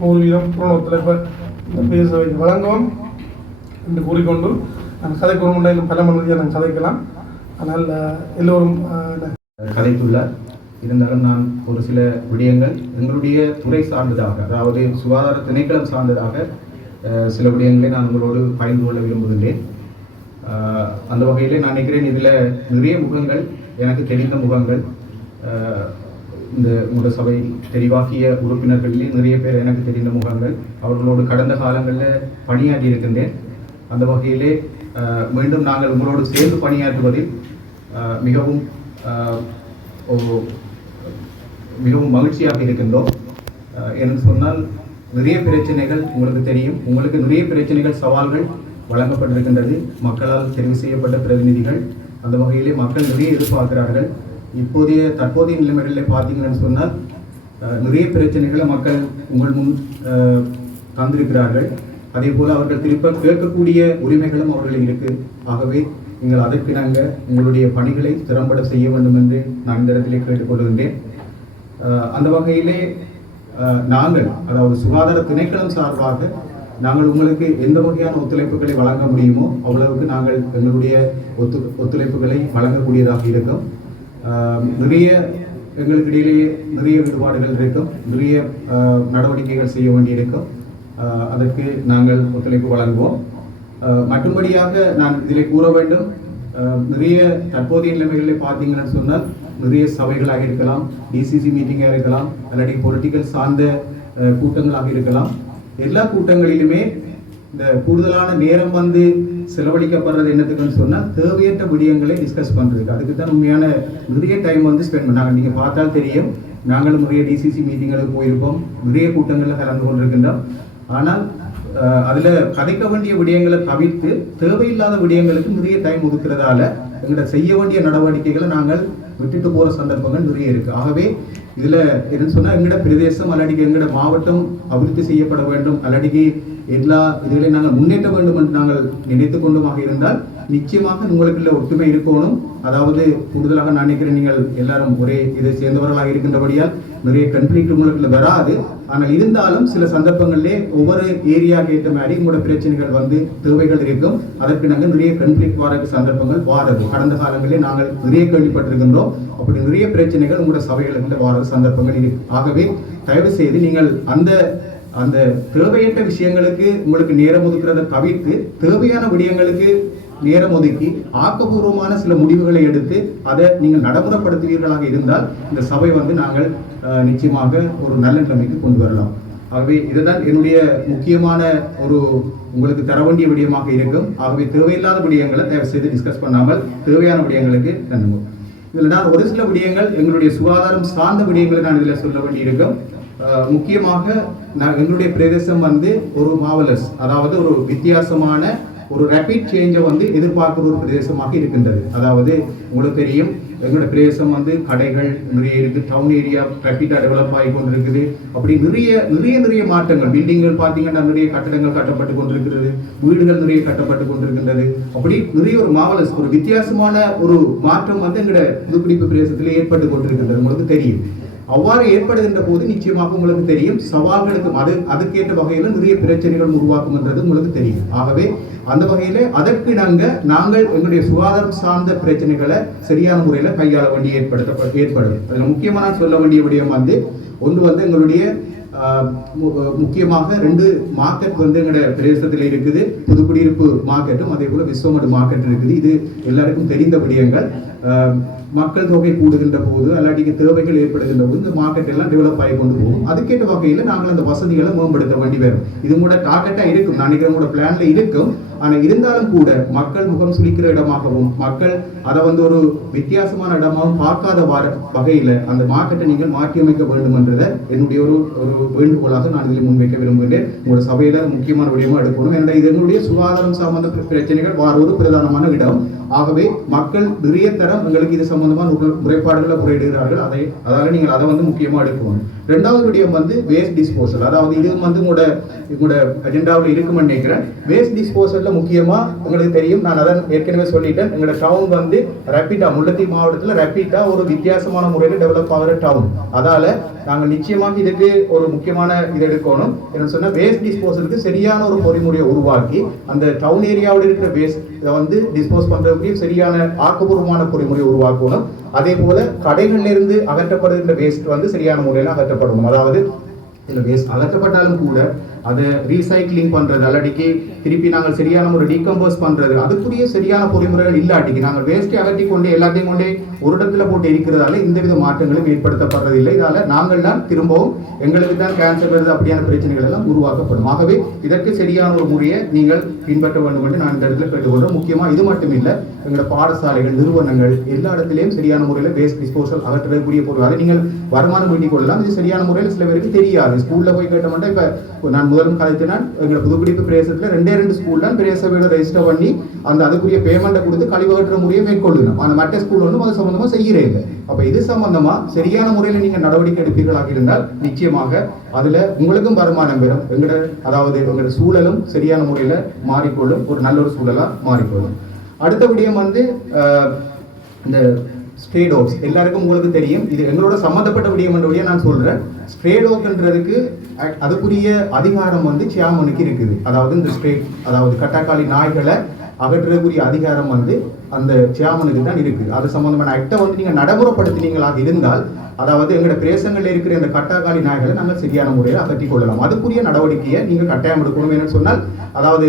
100% புறநோக்கில் இப்போ இந்த பேசுவை வழங்குவோம் என்று கூறிக்கொண்டு நாங்கள் கதைக்கு இன்னும் பல மனிதியாக நாங்கள் கதைக்கலாம். ஆனால் எல்லோரும் கதைத்துள்ளார். இருந்தாலும் நான் ஒரு சில விடயங்கள் எங்களுடைய துறை சார்ந்ததாக, அதாவது சுகாதார திணைக்களம் சார்ந்ததாக சில விடயங்களை நான் உங்களோடு பகிர்ந்து கொள்ள விரும்புகின்றேன். அந்த வகையிலே நான் நினைக்கிறேன் இதில் நிறைய முகங்கள், எனக்கு தெரிந்த முகங்கள், இந்த உங்களோட சபை தெரிவாக்கிய உறுப்பினர்களிலே நிறைய பேர் எனக்கு தெரிந்த முகங்கள், அவர்களோடு கடந்த காலங்களில் பணியாற்றி இருக்கின்றேன். அந்த வகையிலே மீண்டும் நாங்கள் உங்களோடு சேர்ந்து பணியாற்றுவதில் மிகவும் மகிழ்ச்சியாக இருக்கின்றோம். என்று சொன்னால் நிறைய பிரச்சனைகள் உங்களுக்கு தெரியும். உங்களுக்கு நிறைய பிரச்சனைகள், சவால்கள் வழங்கப்பட்டிருக்கின்றது. மக்களால் தெரிவு செய்யப்பட்ட பிரதிநிதிகள். அந்த வகையிலே மக்கள் நிறைய எதிர்பார்க்கிறார்கள். தற்போதைய நிலைமைகளில் பார்த்தீங்கன்னு சொன்னால் நிறைய பிரச்சனைகளை மக்கள் உங்கள் முன் தந்திருக்கிறார்கள். அதே போல் அவர்கள் திருப்ப கேட்கக்கூடிய உரிமைகளும் அவர்களுக்கு இருக்குது. ஆகவே நீங்கள் அதற்கு நாங்கள் உங்களுடைய பணிகளை திறம்பட செய்ய வேண்டும் என்று நான் இந்த இடத்திலே கேட்டுக்கொள்கின்றேன். அந்த வகையிலே நாங்கள், அதாவது சுகாதார திணைக்களம் சார்பாக நாங்கள் உங்களுக்கு எந்த வகையான ஒத்துழைப்புகளை வழங்க முடியுமோ அவ்வளவுக்கு நாங்கள் எங்களுடைய ஒத்துழைப்புகளை வழங்கக்கூடியதாக இருக்கும். நிறைய எங்களுக்கு இடையிலேயே நிறைய ஈடுபாடுகள் இருக்கும், நிறைய நடவடிக்கைகள் செய்ய வேண்டியிருக்கும். அதற்கு நாங்கள் ஒத்துழைப்பு வழங்குவோம். மற்றும்படியாக நான் இதில் கூற வேண்டும், நிறைய தற்போதைய நிலைமைகளில் பார்த்தீங்கன்னு சொன்னால் நிறைய சபைகளாக இருக்கலாம், டிசிசி மீட்டிங்காக இருக்கலாம், அல்லது பொலிட்டிக்கல் சார்ந்த கூட்டங்களாக இருக்கலாம். எல்லா கூட்டங்களிலுமே இந்த கூடுதலான நேரம் வந்து செலவழிக்கப்படுறது என்னத்துக்குன்னு சொன்னால் தேவையற்ற விடயங்களை டிஸ்கஸ் பண்ணுறதுக்கு. அதுக்கு தான் உண்மையான நிறைய டைம் வந்து ஸ்பெண்ட் பண்ணாங்க. நீங்கள் பார்த்தால் தெரியும், நாங்களும் நிறைய டிசிசி மீட்டிங்களுக்கு போயிருப்போம், நிறைய கூட்டங்களில் கலந்து கொண்டிருக்கின்றோம். ஆனால் அதில் கதைக்க வேண்டிய விடயங்களை தவிர்த்து தேவையில்லாத விடயங்களுக்கு நிறைய டைம் ஒதுக்குறதால எங்களை செய்ய வேண்டிய நடவடிக்கைகளை நாங்கள் விட்டுட்டு போகிற சந்தர்ப்பங்கள் நிறைய இருக்குது. ஆகவே இதில் என்னன்னு சொன்னால் எங்களோட பிரதேசம் அல்லடிக்கு எங்களோட மாவட்டம் அபிவிருத்தி செய்யப்பட வேண்டும், அல்லடிக்கு எல்லா இதுகளையும் நாங்கள் முன்னேற்ற வேண்டும் என்று நாங்கள் நினைத்து கொண்டுமாக இருந்தால் நிச்சயமாக உங்களுக்குள்ள ஒற்றுமை இருக்கணும். அதாவது கூடுதலாக நான் நினைக்கிறேன், நீங்கள் எல்லாரும் ஒரே இதை சேர்ந்தவர்களாக இருக்கின்றபடியால் நிறைய கன்ஃப்ளிக்ட் உங்களுக்குள்ள வராது. ஆனால் இருந்தாலும் சில சந்தர்ப்பங்களிலே ஒவ்வொரு ஏரியாவுக்கு ஏற்ற மாதிரி உங்களோட பிரச்சனைகள் வந்து தேவைகள் இருக்கும். அதற்கு நாங்கள் நிறைய கன்ஃப்ளிக்ட் வர சந்தர்ப்பங்கள் வாரது. கடந்த காலங்களிலே நாங்கள் நிறைய கேள்விப்பட்டிருக்கின்றோம். அப்படி நிறைய பிரச்சனைகள் உங்களோட சபைகளுக்குள்ள வார சந்தர்ப்பங்கள் இருக்கு. ஆகவே தயவு செய்து நீங்கள் அந்த தேவையற்ற விஷயங்களுக்கு உங்களுக்கு நேரம் ஒதுக்குறதை தவிர்த்து தேவையான விடயங்களுக்கு நேரம் ஒதுக்கி ஆக்கப்பூர்வமான சில முடிவுகளை எடுத்து அதை நீங்கள் நடைமுறைப்படுத்துவீர்களாக இருந்தால் இந்த சபை வந்து நாங்கள் நிச்சயமாக ஒரு நல்ல நிலைமைக்கு கொண்டு வரலாம். ஆகவே இதுதான் என்னுடைய முக்கியமான ஒரு உங்களுக்கு தர வேண்டிய விடயமாக இருக்கும். ஆகவே தேவையில்லாத விடயங்களை தயவு செய்து டிஸ்கஸ் பண்ணாமல் தேவையான விடயங்களுக்கு தண்ணுவோம். இதில் நான் ஒரு சில விடயங்கள் எங்களுடைய சுகாதாரம் சார்ந்த விடயங்களை நான் இதில் சொல்ல வேண்டியிருக்கும். முக்கியமாக எங்களுடைய பிரதேசம் வந்து ஒரு மாவலஸ், அதாவது ஒரு வித்தியாசமான ஒரு ரேபிட் சேஞ்சை வந்து எதிர்பார்க்கிற ஒரு பிரதேசமாக இருக்கின்றது. அதாவது உங்களுக்கு தெரியும், எங்களோட பிரதேசம் வந்து கடைகள் நிறைய இருக்குது, டவுன் ஏரியா ரேபிடாக டெவலப் ஆகி கொண்டு இருக்குது. அப்படி நிறைய மாற்றங்கள், பில்டிங்கள் பார்த்தீங்கன்னா நிறைய கட்டடங்கள் கட்டப்பட்டு கொண்டிருக்கிறது, வீடுகள் நிறைய கட்டப்பட்டு கொண்டிருக்கின்றது. அப்படி நிறைய ஒரு மாவலஸ் ஒரு வித்தியாசமான ஒரு மாற்றம் வந்து எங்களோட புதுப்பிடிப்பு பிரதேசத்தில் ஏற்பட்டு கொண்டிருக்கின்றது. உங்களுக்கு தெரியும், அவ்வாறு ஏற்படுகின்ற போது நிச்சயமாக உங்களுக்கு தெரியும் சவால்களுக்கும் அதுக்கேற்ற வகையில் நிறைய பிரச்சனைகள் உருவாக்கும் என்றது உங்களுக்கு தெரியும். ஆகவே அந்த வகையில் அதற்கு நாங்கள் எங்களுடைய சுகாதாரம் சார்ந்த பிரச்சனைகளை சரியான முறையில் கையாள வேண்டிய ஏற்படும். அதில் முக்கியமாக நான் சொல்ல வேண்டிய விடயம் வந்து ஒன்று வந்து எங்களுடைய முக்கியமாக 2 மார்க்கெட் வந்து எங்களுடைய பிரதேசத்தில் இருக்குது. புதுக்குடியிருப்பு மார்க்கெட்டும் அதே போல விஸ்வமடு மார்க்கெட் இருக்குது. இது எல்லாருக்கும் தெரிந்த விடயங்கள். மக்கள் தொகை கூடுகின்ற போது அல்லாட்டிக்கு தேவைகள் ஏற்படுகின்ற போது இந்த மார்க்கெட் எல்லாம் டெவலப் ஆகி கொண்டு போகும். அதுக்கேற்ற வகையில் நாங்கள் அந்த வசதிகளை மேம்படுத்த வேண்டி வரும். இது கூட டார்கெட்டாக இருக்கும், நான் நினைக்கிறேன் உங்களோட பிளான்ல இருக்கும். ஆனால் இருந்தாலும் கூட மக்கள் முகம் சுளிக்கிற இடமாகவும் மக்கள் அதை வந்து ஒரு வித்தியாசமான இடமாகவும் பார்க்காத வகையில் அந்த மார்க்கெட்டை நீங்கள் மாற்றியமைக்க வேண்டும் என்றதை என்னுடைய ஒரு வேண்டுகோளாக நான் இதில் முன்வைக்க விரும்புகிறேன். உங்களோட சபையில் முக்கியமான விடயமாக எடுக்கணும். ஏன்னா இது எங்களுடைய சுகாதாரம் சார்ந்த பிரச்சனைகள் வாருவது பிரதானமான இடம். ஆகவே மக்கள் நிறைய தரம் எங்களுக்கு இது சம்பந்தமான முறைப்பாடுகளை முறையிடுகிறார்கள். அதால நீங்கள் அதை வந்து முக்கியமாக எடுக்கணும். 2வது விடயம் வந்து வேஸ்ட் டிஸ்போசல். அதாவது இது வந்து உங்களோட அஜெண்டாவில் இருக்குன்னு நினைக்கிறேன். வேஸ்ட் டிஸ்போசல்ல முக்கியமா உங்களுக்கு தெரியும், நான் அதான் ஏற்கனவே சொல்லிட்டேன், எங்களோட டவுன் வந்து ரேபிடா முல்லைத்தீவு மாவட்டத்தில் ரேபிடா ஒரு வித்தியாசமான முறையில் டெவலப் ஆகிற டவுன். அதால நாங்கள் நிச்சயமாக இதுக்கு ஒரு முக்கியமான இது எடுக்கணும். என்ன சொன்னா வேஸ்ட் டிஸ்போசலுக்கு சரியான ஒரு பொறிமுறையை உருவாக்கி அந்த டவுன் ஏரியாவில் இருக்கிற வேஸ்ட் இதை வந்து டிஸ்போஸ் பண்றதுக்கு சரியான ஆக்கப்பூர்வமான பொறிமுறையை உருவாக்கணும். அதே போல கடைகள்ல இருந்து அகற்றப்படுகின்ற வேஸ்ட் வந்து சரியான முறையில் அகற்றப்படணும். அதாவது இந்த வேஸ்ட் அகற்றப்பட்டாலும் கூட அதை ரீசைக்கிளிங் பண்றது அல்லடிக்கு திருப்பி நாங்கள் சரியான ஒரு டீகம்போஸ் பண்றது அதுக்குரிய சரியான பொறிமுறைகள் இல்லாட்டிக்கு நாங்கள் வேஸ்ட்டை அகற்றி கொண்டு எல்லாத்தையும் கொண்டே ஒரு இடத்துல போட்டு இருக்கிறதால எந்தவித மாற்றங்களும் ஏற்படுத்தப்படுறதில்லை. இதால நாங்கள் தான் திரும்பவும் எங்களுக்கு தான் கேன்சர் வருது அப்படியான பிரச்சனைகள் எல்லாம் உருவாக்கப்படும். ஆகவே இதற்கு சரியான ஒரு முறையை நீங்கள் பின்பற்ற வேண்டும் என்று நான் இந்த இடத்துல கேட்டுக்கொள்றேன். முக்கியமா இது மட்டும் இல்லை, எங்களோட பாடசாலைகள் நிறுவனங்கள் எல்லா இடத்திலையும் சரியான முறையில் வேஸ்ட் டிஸ்போசல் அகற்றக்கூடிய பொருள் அதை நீங்கள் வருமானம் ஈட்டிக் கொள்ளலாம். இது சரியான முறையில் சில பேருக்கு தெரியாது. ஸ்கூல்ல போய் கேட்டோம்னா இப்ப நான் முதலும் கலைத்தினால் எங்களோட புதுக்குடிப்பு பிரதேசத்துல 2 ஸ்கூல் தான் பிரதேச ரெஜிஸ்டர் பண்ணி அந்த அதுக்குரிய பேமெண்ட்டை கொடுத்து கழிவு அகற்ற முறையை மேற்கொள்ளணும். அந்த மற்ற ஸ்கூல் ஒன்றும் அது சம்பந்தமா செய்கிறீங்க. அப்ப இது சம்பந்தமா சரியான முறையில் நீங்க நடவடிக்கை எடுப்பீர்களாக இருந்தால் நிச்சயமாக அதுல உங்களுக்கும் வருமானம் பெறும். அதாவது எங்களோட சூழலும் சரியான முறையில மாறிக்கொள்ளும், ஒரு நல்ல ஒரு சூழலா மாறிக்கொள்ளும். அடுத்த விடயம் வந்து இந்த ஸ்ட்ரே டாக்ஸ். எல்லாருக்கும் உங்களுக்கு தெரியும், இது எங்களோட சம்பந்தப்பட்ட விடயம் என்ற நான் சொல்றேன். ஸ்ட்ரே டாக்ன்றதுக்கு அதுக்குரிய அதிகாரம் வந்து சேர்மனுக்கு இருக்குது. அதாவது இந்த அதாவது கட்டாக்காளி நாய்களை அகற்றுறதுக்குரிய அதிகாரம் வந்து அந்த சேர்மனுக்கு தான் இருக்குது. அது சம்பந்தமான ஆக்டை வந்து நீங்க நடைமுறைப்படுத்தினீங்களாக இருந்தால் அதாவது எங்களோட பிரதேசங்களில் இருக்கிற இந்த கட்டாக்காளி நாய்களை நாங்கள் சரியான முறையில் அகற்றிக் கொள்ளலாம். அதுக்குரிய நடவடிக்கையை நீங்கள் கட்டாயம் எடுக்கணும். என்னன்னு சொன்னால் அதாவது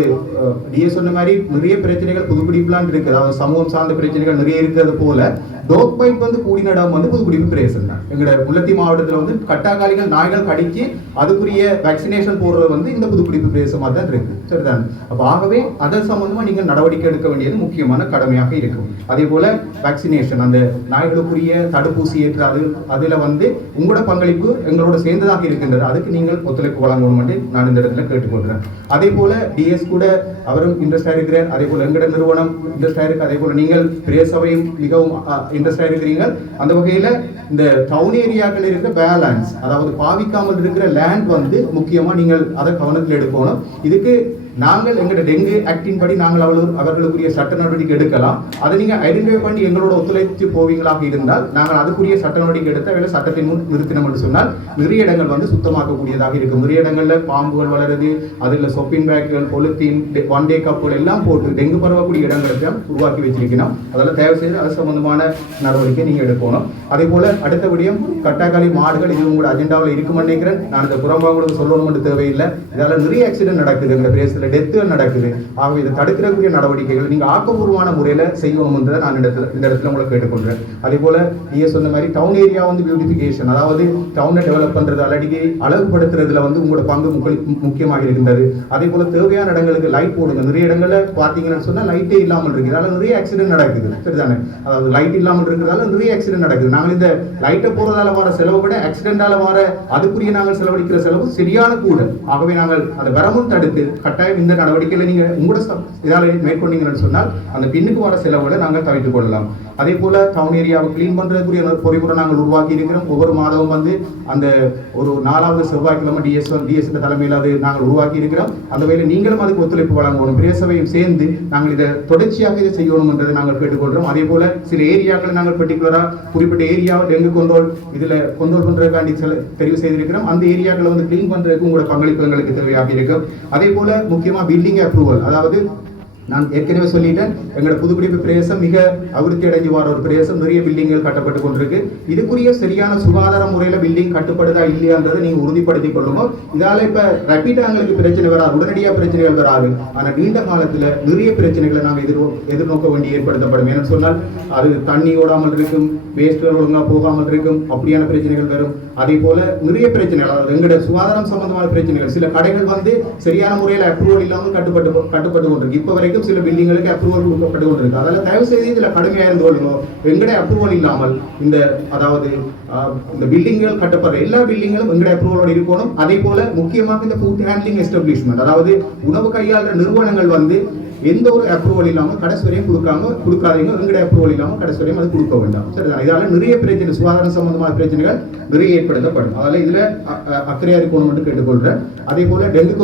டிஎஸ் சொன்ன மாதிரி நிறைய பிரச்சனைகள் புதுக்குடிப்புலாம் இருக்கு, அதாவது சமூகம் சார்ந்த பிரச்சனைகள் நிறைய இருக்கிறது போல டாக் பைட் வந்து கூடின இடம் வந்து புதுக்குடிப்பு பிரதேசம் தான். எங்களோட முல்லைத்தீவு மாவட்டத்தில் வந்து கட்டாக்காலிகள் நாய்கள் கடிக்கு அதுக்குரிய வேக்சினேஷன் போடுறது வந்து இந்த புதுக்குடிப்பு பிரதேசமாக தான் இருக்கு, சரிதான். அப்போ ஆகவே அதன் சம்பந்தமாக நீங்கள் நடவடிக்கை எடுக்க வேண்டியது முக்கியமான கடமையாக இருக்கும். அதே போல வேக்சினேஷன் அந்த நாய்களுக்குரிய தடுப்பூசி ஏற்றாது அதில் வந்து உங்களோட பங்களிப்பு எங்களோட சேர்ந்ததாக இருக்கின்றது, அதுக்கு நீங்கள் ஒத்துழைப்பு வழங்கணும் என்று நான் இந்த இடத்துல கேட்டுக்கொள்கிறேன். அதே போல டிஎஸ் கூட அவரும் இன்ட்ரெஸ்டாக இருக்கிறார், அதே போல எங்களோட நிறுவனம் இன்ட்ரெஸ்டாக இருக்கு, அதே போல நீங்கள் பிரேசவையும் மிகவும் இன்ட்ரெஸ்டாக இருக்கிறீங்க. அந்த வகையில் இந்த டவுன் ஏரியாக்கள் இருக்கிற பேலன்ஸ், அதாவது பாவிக்காமல் இருக்கிற லேண்ட் வந்து முக்கியமாக நீங்கள் அதை கவனத்தில் எடுக்கணும். இதுக்கு நாங்கள் எங்களோட டெங்கு ஆக்டின் படி நாங்கள் அவர்களுக்குரிய சட்ட நடவடிக்கை எடுக்கலாம். அதை நீங்கள் ஐடென்டிஃபை பண்ணி எங்களோட ஒத்துழைத்து போவீங்களாக இருந்தால் நாங்கள் அதுக்குரிய சட்ட நடவடிக்கை எடுத்த வேலை சட்டத்தின் முன் நிறுத்தினோம் என்று சொன்னால் நிறைய இடங்கள் வந்து சுத்தமாக்கக்கூடியதாக இருக்கும். நிறைய இடங்களில் பாம்புகள் வளருது, அதில் சொப்பின் பேக்குகள், பொலித்தீன், ஒன் டே கப்புகள் எல்லாம் போட்டு டெங்கு பரவக்கூடிய இடங்களுக்கு உருவாக்கி வச்சிருக்கணும். அதெல்லாம் தேவை செய்து அது சம்பந்தமான நடவடிக்கை நீங்கள் எடுக்கணும். அதே போல அடுத்த விடயம் கட்டாக்காளி மாடுகள், இது உங்களோட அஜெண்டாவில் இருக்குமென்னு நினைக்கிறேன். நான் இந்த புறம்பாங்களுக்கு சொல்லணும்னு தேவையில்லை. இதால் நிறைய ஆக்சிடென்ட் நடக்குது, எங்கள் பிரதேசத்தில் டெத்து நடக்குது. ஆகவே இதை தடுக்கிறக்கூடிய நடவடிக்கைகள் நீங்கள் ஆக்கப்பூர்வமான முறையில் செய்யணும் என்று நான் இந்த இடத்துல உங்களை கேட்டுக்கொள்கிறேன். அதே போல நீங்க சொன்ன மாதிரி டவுன் ஏரியா வந்து பியூட்டிஃபிகேஷன், அதாவது டவுனை டெவலப் பண்றது, அலடிக்கு அழகுபடுத்துறதுல வந்து உங்களோட பங்கு முக்கியமாக இருக்கின்றது. அதே போல தேவையான இடங்களுக்கு லைட் போடுங்க. நிறைய இடங்கள்ல பாத்தீங்கன்னு சொன்னா லைட்டே இல்லாமல் இருக்கு, அதனால நிறைய ஆக்சிடென்ட் நடக்குது, சரிதானே. அதாவது லைட் இல்லாமல் இருக்கிறதால நிறைய ஆக்சிடென்ட் நடக்குது. நாங்கள் இந்த லைட்டை போறதால வர செலவை விட ஆக்சிடென்டால வர அதுக்குரிய நாங்கள் செலவழிக்கிற செலவு சரியான கூட. ஆகவே நாங்கள் அதை வரமும் தடுத்து கட்டாயம் இந்த நடவடிக்கையில நீங்க உங்களோட இதால மேற்கொண்டீங்கன்னு சொன்னால் அந்த பின்னுக்கு வர செலவுகளை நாங்கள் தவிர்த்துக் கொள்ளலாம். அதே போல டவுன் ஏரியாவை கிளீன் பண்றதுக்குரிய பொறிமுறை நாங்கள் உருவாக்கி இருக்கிறோம். ஒவ்வொரு மாதமும் வந்து அந்த ஒரு 4வது செவ்வாய்க்கிழமை டிஎஸ் தலைமையில் அது நாங்கள் உருவாக்கி இருக்கிறோம். அந்த வகையில் நீங்களும் அதுக்கு ஒத்துழைப்பு வழங்கணும். பிரேசவையும் சேர்ந்து நாங்கள் இதை தொடர்ச்சியாக இதை செய்யணும் என்றதை நாங்கள் கேட்டுக்கொள்கிறோம். அதே போல சில ஏரியாக்களை நாங்கள் பர்டிகுலரா குறிப்பிட்ட ஏரியாவை டெங்கு கண்ட்ரோல் இதுல கண்ட்ரோல் பண்றதுக்காண்டி தெரிவு செய்திருக்கிறோம். அந்த ஏரியாக்களை வந்து கிளீன் பண்றதுக்கு உங்களோட பங்களிப்பு எங்களுக்கு தேவையாக இருக்கும். அதே போல முக்கியமா பில்டிங் அப்ரூவல், அதாவது நான் ஏற்கனவே சொல்லிட்டேன், எங்களோட புதுக்குடிப்பு பிரதேசம் மிக அபிவிருத்தி அடைஞ்சு வர ஒரு பிரதேசம், நிறைய பில்டிங்கள் கட்டப்பட்டு கொண்டிருக்கு. இதுக்குரிய சரியான சுகாதார முறையில் பில்டிங் கட்டுப்படுதா இல்லையான்றதை நீங்கள் உறுதிப்படுத்திக் கொள்ளுங்க. இதால இப்போ ரேபிடா எங்களுக்கு பிரச்சனை வராது, உடனடியாக பிரச்சனைகள் வராது. ஆனால் நீண்ட காலத்தில் நிறைய பிரச்சனைகளை நாங்கள் எதிர்நோக்க வேண்டி ஏற்படுத்தப்படும். ஏன்னு சொன்னால் அது தண்ணி ஓடாமல் இருக்கும், வேஸ்ட்கள் ஒழுங்காக போகாமல் இருக்கும், அப்படியான பிரச்சனைகள் வரும். அதே போல நிறைய பிரச்சனைகள், அதாவது எங்களோட சுகாதாரம் சம்பந்தமான பிரச்சனைகள், சில கடைகள் வந்து சரியான முறையில் அப்ரூவல் இல்லாமல் கட்டுப்பட்டு கொண்டிருக்கு. இப்போ வரைக்கும் சில பில்டிங்களுக்கு அப்ரூவல் கொடுக்கப்பட்டு கொண்டிருக்கு. அதெல்லாம் தயவு செய்து இதில் கடுமையாக இருந்து கொள்ளுங்க. எங்களுடைய அப்ரூவல் இல்லாமல் இந்த அதாவது இந்த பில்டிங்கள் கட்டப்படுற எல்லா பில்டிங்களும் எங்களுடைய அப்ரூவலோடு இருக்கணும். அதே போல முக்கியமாக இந்த ஃபுட் ஹேண்ட்லிங் எஸ்டாப்ளிஷ்மெண்ட், அதாவது உணவு கையாளுற நிறுவனங்கள் வந்து எந்த ஒரு அப்ரூவல் இல்லாமல் கடைசி வரையும் கொடுக்காதீங்க. எங்களுடைய அப்ரூவல் இல்லாமல் கடைசி வரையும் அது கொடுக்க வேண்டாம், சரிதான். இதால நிறைய பிரச்சனை, சுகாதார சம்பந்தமான பிரச்சனைகள் நிறைய ஏற்படுத்தப்படும். அதில் இதுல அக்கறையா இருக்கணும் என்று கேட்டுக்கொள்றேன். அதே போல டெங்கு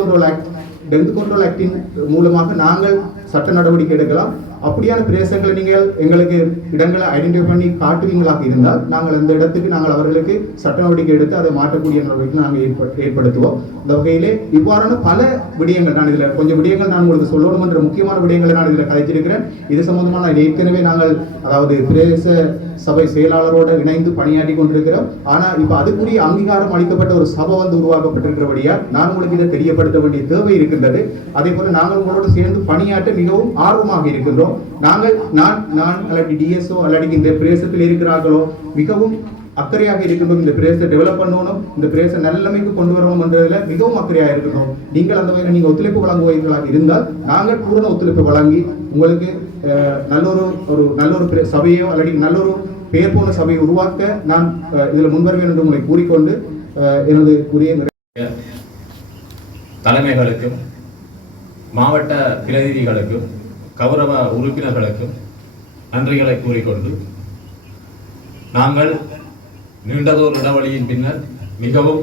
கண்ட்ரோல் ஆக்டின் மூலமாக நாங்கள் சட்ட நடவடிக்கை எடுக்கலாம். அப்படியான பிரதேசங்களை நீங்கள் எங்களுக்கு இடங்களை ஐடென்டிஃபை பண்ணி காட்டுவீங்களாக இருந்தால் நாங்கள் அந்த இடத்துக்கு நாங்கள் அவர்களுக்கு சட்ட நடவடிக்கை எடுத்து அதை மாற்றக்கூடிய நடவடிக்கை நாங்கள் ஏற்படுத்துவோம். இந்த வகையிலே இவ்வாறான பல விடயங்கள், நான் இதில் கொஞ்சம் விடயங்கள் நான் உங்களுக்கு சொல்லணும் என்ற முக்கியமான விடயங்களை நான் இதில் கதைச்சிருக்கிறேன். இது சம்பந்தமாக ஏற்கனவே நாங்கள் அதாவது பிரதேச சபை செயலாளரோடு இணைந்து பணியாற்றி கொண்டிருக்கிறோம். ஆனால் இப்போ அதுக்குரிய அங்கீகாரம் அளிக்கப்பட்ட ஒரு சபை வந்து உருவாக்கப்பட்டிருக்கிறபடியா நான் உங்களுக்கு இதை தெரியப்படுத்த வேண்டிய தேவை இருக்கின்றது. அதே போல நாங்கள் உங்களோடு சேர்ந்து பணியாற்ற மிகவும் ஆர்வமாக இருக்கின்றோம். நாங்கள் நான் அல்லது டிஎஸ்ஓ அல்லது இந்த பிரதேசத்தில் இருக்கிறார்களோ மிகவும் அக்கறையாக இருக்கின்றோம். இந்த பிரதேசத்தை டெவலப் பண்ணணும், இந்த பிரதேச நல்லமைக்கு கொண்டு வரணும் என்றதில் மிகவும் அக்கறையாக இருக்கணும். நீங்கள் அந்த வகையில் நீங்கள் ஒத்துழைப்பு வழங்குவீர்களாக இருந்தால் நாங்கள் பூரண ஒத்துழைப்பு வழங்கி உங்களுக்கு நல்லொரு சபையோ அல்லது நல்லொரு பெயர் போன சபையை உருவாக்க நான் இதில் முன்வருவேன் என்று உங்களை கூறிக்கொண்டு எனது உரிய தலைமைகளுக்கும் மாவட்ட பிரதிநிதிகளுக்கும் கௌரவ உறுப்பினர்களுக்கும் நன்றிகளை கூறிக்கொண்டு நாங்கள் நீண்டதோர் இடைவெளியின் பின்னர் மிகவும்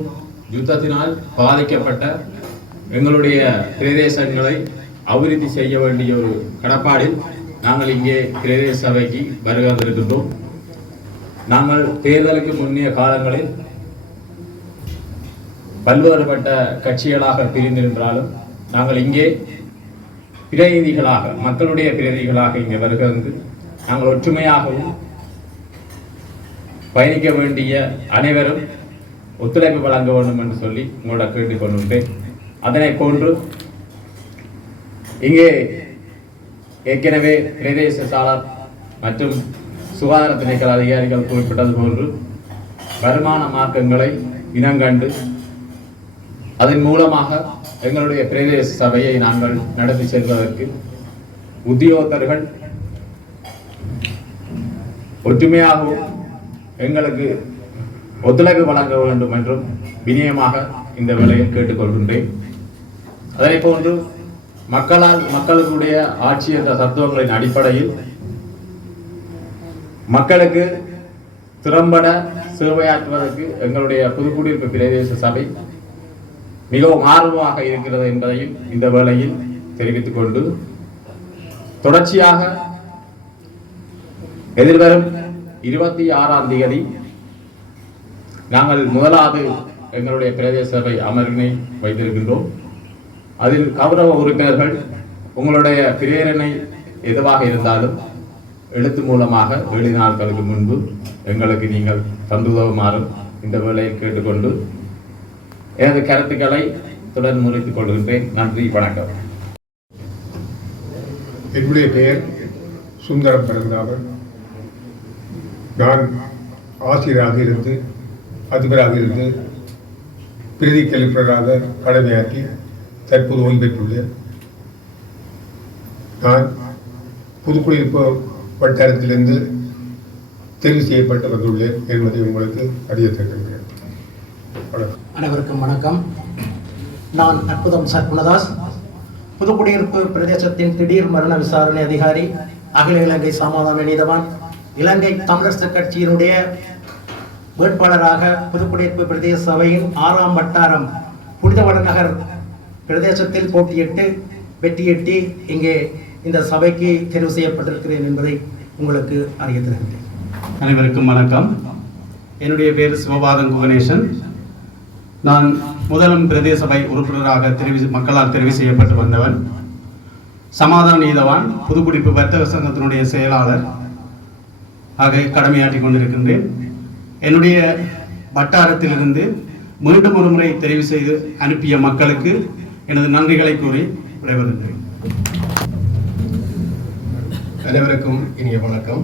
யுத்தத்தினால் பாதிக்கப்பட்ட எங்களுடைய பிரதேசங்களை அபிவிருத்தி செய்ய வேண்டிய ஒரு கடப்பாடில் நாங்கள் இங்கே பிரதேச சபைக்கு வருகை வந்திருக்கின்றோம். நாங்கள் தேர்தலுக்கு முன்னைய காலங்களில் பல்வேறுபட்ட கட்சிகளாக பிரிந்திருந்தாலும் நாங்கள் இங்கே பிரதிநிதிகளாக, மக்களுடைய பிரதிநிதிகளாக இங்கே வருகை வந்து நாங்கள் ஒற்றுமையாகவும் பயணிக்க வேண்டிய அனைவரும் ஒத்துழைப்பு வழங்க வேண்டும் என்று சொல்லி உங்களோட கேட்டுக்கொண்டுட்டேன். அதனை போன்று இங்கே ஏற்கனவே பிரதேச சாளர் மற்றும் சுகாதார திணைக்கள அதிகாரிகள் குறிப்பிட்டது போன்று வருமான மார்க்கங்களை இனங்கண்டு அதன் மூலமாக எங்களுடைய பிரதேச சபையை நாங்கள் நடத்தி செல்வதற்கு உத்தியோகத்தர்கள் ஒற்றுமையாகவும் எங்களுக்கு ஒத்துழைப்பு வழங்க வேண்டும் என்றும் வினயமாக இந்த வேளையில் கேட்டுக்கொள்கின்றேன். அதனை போன்று மக்களுடைய ஆட்சி என்ற தத்துவங்களின் அடிப்படையில் மக்களுக்கு திறம்பட சேவையாற்றுவதற்கு எங்களுடைய புதுக்குடியிருப்பு பிரதேச சபை மிகவும் ஆர்வமாக இருக்கிறது என்பதையும் இந்த வேளையில் தெரிவித்துக் கொண்டு தொடர்ச்சியாக எதிர்வரும் 26ஆம் தேதி நாங்கள் முதலாவது எங்களுடைய பிரதேச சபை அமர்வினை வைத்திருக்கின்றோம். அதில் கௌரவ உறுப்பினர்கள் உங்களுடைய பிரேரணை எதுவாக இருந்தாலும் எழுத்து மூலமாக 7 நாட்களுக்கு முன்பு எங்களுக்கு நீங்கள் தந்து உதவுமாறு இந்த வேளையில் கேட்டுக்கொண்டு எனது கருத்துக்களை தொடர்ந்து முறைத்துக் கொள்கின்றேன். நன்றி, வணக்கம். என்னுடைய பெயர் சுந்தரம் பிறந்தாவர். நான் ஆசிரியராக இருந்து அதிபராக இருந்து பிரதி கலெக்டராக கடமையாற்றி தற்போது ஓய்வு பெற்றுள்ளேன். நான் புதுக்குடியிருப்பு வட்டாரத்திலிருந்து தெரிவு செய்யப்பட்டு வந்துள்ளேன் என்பதை உங்களுக்கு அறிய தருகின்றேன். அனைவருக்கும் வணக்கம். நான் அற்புதம் சர்க்குணதாஸ், புதுக்குடியிருப்பு பிரதேசத்தின் திடீர் மரண விசாரணை அதிகாரி, அகில இலங்கை சமாதான நீதவான், இலங்கை தமிழரசு கட்சியினுடைய வேட்பாளராக புதுக்குடியிருப்பு பிரதேச சபையின் 6ஆம் வட்டாரம் புனிதவளநகர் பிரதேசத்தில் போட்டியிட்டு வெற்றியீட்டி இங்கே இந்த சபைக்கு தெரிவு செய்யப்பட்டிருக்கிறேன் என்பதை உங்களுக்கு அறிய தருகின்றேன். அனைவருக்கும் வணக்கம். என்னுடைய பேர் சிவபாதம் குகணேசன். நான் முதலும் பிரதேச சபை உறுப்பினராக மக்களால் தெரிவு செய்யப்பட்டு வந்தவன். சமாதான நீதவான், புதுக்குடியிருப்பு வர்த்தக சங்கத்தினுடைய செயலாளர் ஆக கடமையாற்றி கொண்டிருக்கின்றேன். என்னுடைய வட்டாரத்திலிருந்து மீண்டும் ஒரு முறை தெரிவு செய்து அனுப்பிய மக்களுக்கு எனது நன்றிகளை கூறி விடைபெறுகிறேன். அனைவருக்கும் இனிய வணக்கம்.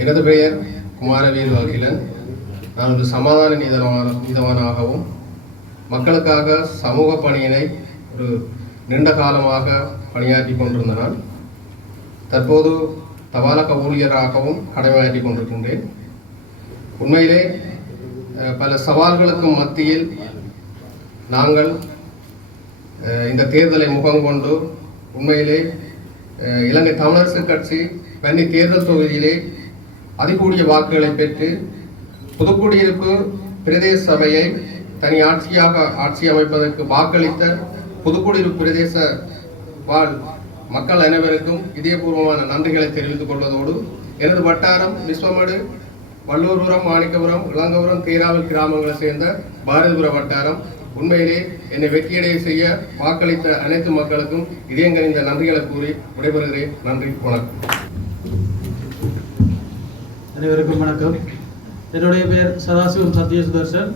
எனது பெயர் குமாரவேல் அகிலன். நான் ஒரு சமாதான நீதவானாகவும் மக்களுக்காக சமூக பணியினை ஒரு நீண்ட காலமாக பணியாற்றி கொண்டிருந்த நான் தற்போது தபாலக ஊழியராகவும் கடமையாற்றி கொண்டிருக்கின்றேன். உண்மையிலே பல சவால்களுக்கும் மத்தியில் நாங்கள் இந்த தேர்தலை முகங்கொண்டு உண்மையிலே இலங்கை தமிழரசு கட்சி வன்னி தேர்தல் தொகுதியிலே அதிகூடிய வாக்குகளை பெற்று புதுக்குடியிருப்பு பிரதேச சபையை தனி ஆட்சி அமைப்பதற்கு வாக்களித்த புதுக்குடியிருப்பு பிரதேச வாழ் மக்கள் அனைவருக்கும் இதயபூர்வமான நன்றிகளை தெரிவித்துக் கொள்வதோடு எனது வட்டாரம் விஸ்வமடு, வள்ளூர்புரம், மாணிக்கபுரம், இளங்கபுரம், தேராவல் கிராமங்களை சேர்ந்த பாரதிபுர வட்டாரம் உண்மையிலே என்னை வெற்றியடைய செய்ய வாக்களித்த அனைத்து மக்களுக்கும் இதயங்கனிந்த நன்றிகளை கூறி விடைபெறுகிறேன். நன்றி, வணக்கம். அனைவருக்கும் வணக்கம். என்னுடைய பெயர் சதாசிவம் சத்யசுதர்ஷன்.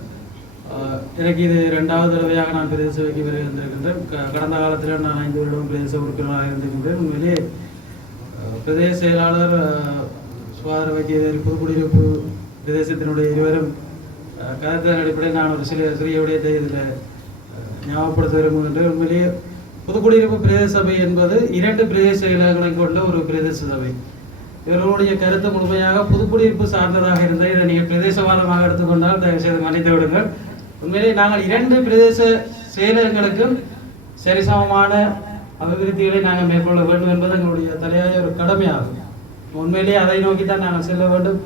எனக்கு இது 2வது தடவையாக நான் பிரதேச சபைக்கு வந்திருக்கின்றேன். கடந்த காலத்தில் நான் 5 வருடம் பிரதேச உறுப்பினராக இருந்திருக்கின்றேன். உண்மையிலே பிரதேச செயலாளர், சுகாதார வைத்தியர், புதுக்குடியிருப்பு பிரதேசத்தினுடைய இருவரும் கருத்தின் அடிப்படையில் நான் ஒரு சிறிய விடயத்தை இதில் ஞாபகப்படுத்த விரும்புகின்றேன். உண்மையிலேயே புதுக்குடியிருப்பு பிரதேச சபை என்பது 2 பிரதேச செயலகங்களை கொண்ட ஒரு பிரதேச சபை. இவர்களுடைய கருத்து முழுமையாக புதுக்குடியிருப்பு சார்ந்ததாக இருந்தால் இதை நீங்கள் பிரதேசவாதமாக எடுத்துக்கொண்டால் தயவுசெய்து மன்னித்து விடுங்கள். உண்மையிலே நாங்கள் 2 பிரதேச செயலகங்களுக்கும் சரிசமமான அபிவிருத்திகளை நாங்கள் மேற்கொள்ள வேண்டும் என்பது எங்களுடைய தலையாய ஒரு கடமையாகும். உண்மையிலேயே அதை நோக்கித்தான் நாங்கள் செல்ல வேண்டும்.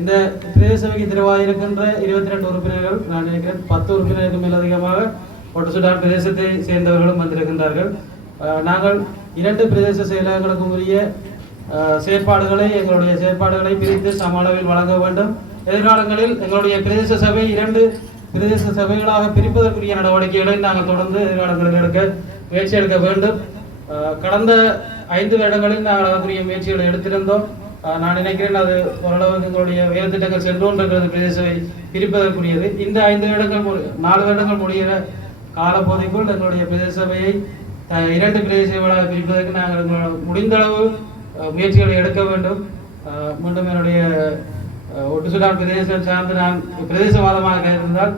இந்த பிரதேச சபைக்கு தெரிவாக இருக்கின்ற 22 உறுப்பினர்கள், நான் நினைக்கிறேன் 10 உறுப்பினருக்கு மேல் அதிகமாக ஒட்டுசுடான் பிரதேசத்தை சேர்ந்தவர்களும் வந்திருக்கின்றார்கள். நாங்கள் 2 பிரதேச செயலகங்களுக்கும் உரிய எங்களுடைய செயற்பாடுகளை பிரித்து சம அளவில் வழங்க வேண்டும். எதிர்காலங்களில் எங்களுடைய பிரதேச சபை 2 பிரதேச சபைகளாக பிரிப்பதற்குரிய நடவடிக்கைகளை நாங்கள் தொடர்ந்து எதிர்காலங்களில் முயற்சி எடுக்க வேண்டும். கடந்த 5 வருடங்களில் நாங்கள் அதற்குரிய முயற்சிகளை எடுத்திருந்தோம். நான் நினைக்கிறேன் அது ஓரளவுக்கு எங்களுடைய வேலை திட்டங்கள் சென்றோன்றது பிரதேச சபை பிரிப்பதற்குரியது. இந்த 4 வருடங்கள் முடிகிற காலப்பகுதிக்குள் எங்களுடைய பிரதேச சபையை 2 பிரதேச சபைகளாக பிரிப்பதற்கு நாங்கள் முடிந்தளவு முயற்சிகளை எடுக்க வேண்டும். மீண்டும் என்னுடைய ஒட்டுசுடான் பிரதேசம் சார்ந்து நான் பிரதேசவாதமாக இருந்தால்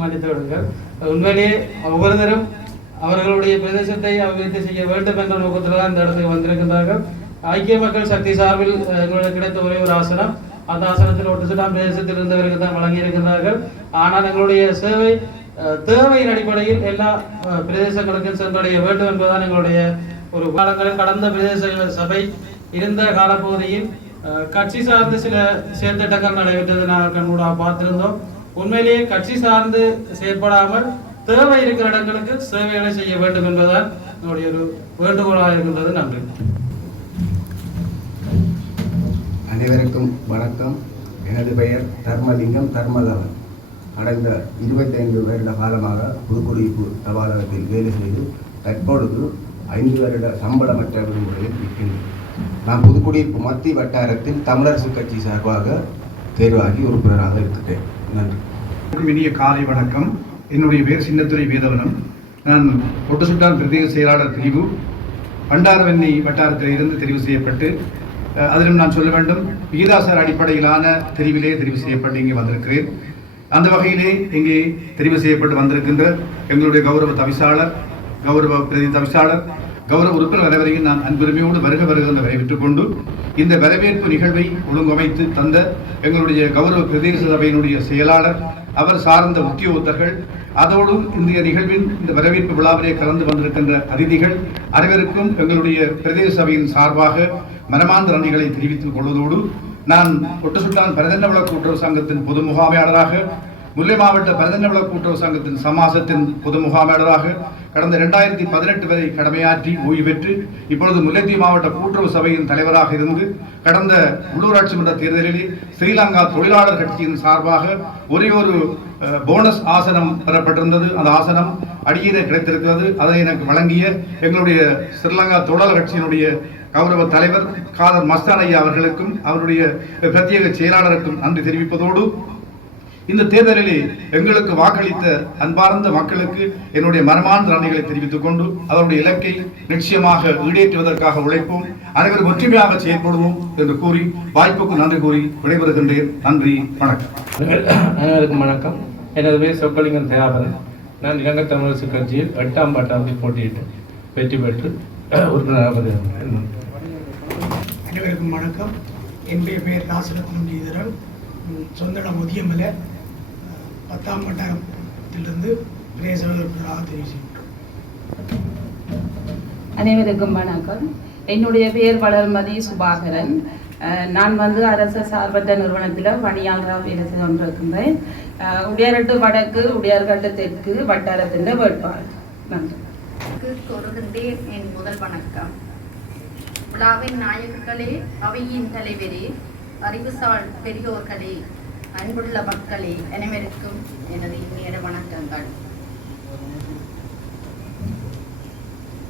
மன்னித்து விடுங்கள். உண்மையிலேயே ஒவ்வொருத்தரும் அவர்களுடைய பிரதேசத்தை அபிவிருத்தி செய்ய வேண்டும் என்ற நோக்கத்தில் தான் இந்த இடத்துக்கு வந்திருக்கின்றார்கள். ஐக்கிய மக்கள் சக்தி சார்பில் எங்களுக்கு கிடைத்த ஒரே ஒரு ஆசனம், அந்த ஆசனத்தில் ஒட்டுசுடான் பிரதேசத்தில் இருந்தவருக்கு தான் வழங்கியிருக்கிறார்கள். ஆனால் எங்களுடைய சேவை தேவையின் அடிப்படையில் எல்லா பிரதேசங்களுக்கும் சென்றடைய வேண்டும் என்பதுதான் எங்களுடைய ஒரு காலங்களில். கடந்த பிரதேச சபை இருந்த காலப்பகுதியில் கட்சி சார்ந்து சில செயற்திட்டங்கள் நடைபெற்றது நாங்கள் கண்கூடாக பார்த்திருந்தோம். உண்மையிலேயே கட்சி சார்ந்து செயற்படாமல் தேவை இருக்கிற இடங்களுக்கு சேவைகளை செய்ய வேண்டும் என்பதுதான் என்னுடைய ஒரு வேண்டுகோளாக இருக்கின்றது. நன்றி. அனைவருக்கும் வணக்கம். எனது பெயர் தர்மலிங்கம் தர்மதவன். கடந்த 25 வருட காலமாக புதுக்குடியிருப்பு தபாலகத்தில் வேலை செய்து தற்பொழுது 5 வருட சம்பளமற்ற விடுமுறையில் இருக்கின்றேன். நான் புதுக்குடியிருப்பு மத்திய வட்டாரத்தில் தமிழரசு கட்சி சார்பாக தேர்வாகி உறுப்பினராக இருக்கிறேன். நன்றி. இனிய காலை வணக்கம். என்னுடைய பேர் சின்னத்துறை வேதவனம். நான் ஒட்டுசுட்டான் பிரதேச செயலாளர் பிரிவு பண்டாரவன்னி வட்டாரத்தில் இருந்து தெரிவு செய்யப்பட்டு, அதிலும் நான் சொல்ல வேண்டும், விகிதாசார அடிப்படையிலான தெரிவிலே தெரிவு செய்யப்பட்டு இங்கே வந்திருக்கிறேன். அந்த வகையிலே இங்கே தெரிவு செய்யப்பட்டு வந்திருக்கின்ற எங்களுடைய கௌரவ தவிசாளர், கௌரவ பிரதி தவிசாளர், கௌரவ உறுப்பினர் அனைவரையும் நான் அன்புரிமையோடு வருக என வரவேற்றுக் கொண்டு, இந்த வரவேற்பு நிகழ்வை ஒழுங்கமைத்து தந்த எங்களுடைய கௌரவ பிரதேச சபையினுடைய செயலாளர், அவர் சார்ந்த உத்தியோகத்தர்கள், அதோடும் இந்திய நிகழ்வின் இந்த வரவேற்பு விழாவிலே கலந்து வந்திருக்கின்ற அதிதிகள் அனைவருக்கும் எங்களுடைய பிரதேச சபையின் சார்பாக மனமார்ந்த நன்றிகளை தெரிவித்துக் கொள்வதோடு, நான் ஒட்டுசுட்டான் பரதன்னவள கூட்டுறவு சங்கத்தின் பொது முகாமையாளராக, முல்லை மாவட்ட பரதன்னவள கூட்டுறவு சங்கத்தின் சமாசத்தின் பொது முகாமையாளராக கடந்த 2018 வரை கடமையாற்றி ஓய்வு பெற்று இப்பொழுது முல்லைத்தீவு மாவட்ட கூட்டுறவு சபையின் தலைவராக இருந்து கடந்த உள்ளூராட்சி மன்ற தேர்தலில் ஸ்ரீலங்கா தொழிலாளர் கட்சியின் சார்பாக ஒரே ஒரு போனஸ் ஆசனம் பெறப்பட்டிருந்தது. அந்த ஆசனம் அடியிலே கிடைத்திருக்கிறது. அதை எனக்கு வழங்கிய எங்களுடைய ஸ்ரீலங்கா தொழிலாளர் கட்சியினுடைய கௌரவ தலைவர் காதர் மஸ்தான் ஐயா அவர்களுக்கும் அவருடைய பிரத்யேக செயலாளருக்கும் நன்றி தெரிவிப்பதோடு, இந்த தேர்தலிலே எங்களுக்கு வாக்களித்த அன்பார்ந்த மக்களுக்கு என்னுடைய மனமார்ந்த நன்றிகளை தெரிவித்துக் கொண்டு, அவருடைய இலக்கை நிச்சயமாக ஈடேற்றுவதற்காக உழைப்போம், அனைவரும் ஒற்றுமையாக செயல்படுவோம் என்று கூறி வாய்ப்புக்கு நன்றி கூறி விடைபெறுகின்றேன். நன்றி, வணக்கம். அனைவருக்கும் வணக்கம். எனது பேர் சொக்கலிங்கம் தயாபரன். நான் இலங்கை தமிழரசு கட்சியில் 8ஆம் வட்டாரத்தில் போட்டியிட்டு வெற்றி பெற்று உறுப்பினராக வருகிறேன். அனைவருக்கும் வணக்கம். என்னுடைய பெயர் ராசரத்னம் ஸ்ரீதரன். சொந்த இடம் முதியமலை. 10ஆம் வட்டாரத்திலிருந்து பிரதேச உறுப்பினராக தெரிவு செய்கிறேன். அனைவருக்கும் வணக்கம். என்னுடைய பெயர் வளர்மதி சுபாகரன். நான் அரசு சார்பற்ற நிறுவனத்தில் பணியாளராக வேலை செய்து கொண்டிருக்கின்றேன். உடையார்கட்டு வடக்கு உடையார்கட்டு தெற்கு வட்டாரத்தின் வேட்பாளர். நன்றி. கூறுகின்றேன் என் முதல் வணக்கம். விழாவின் நாயகர்களே, அவையின் தலைவரே, அறிவுசால் பெரியோர்களே, அன்புள்ள மக்களே, அனைவருக்கும் எனது இனிய வணக்கங்கள்.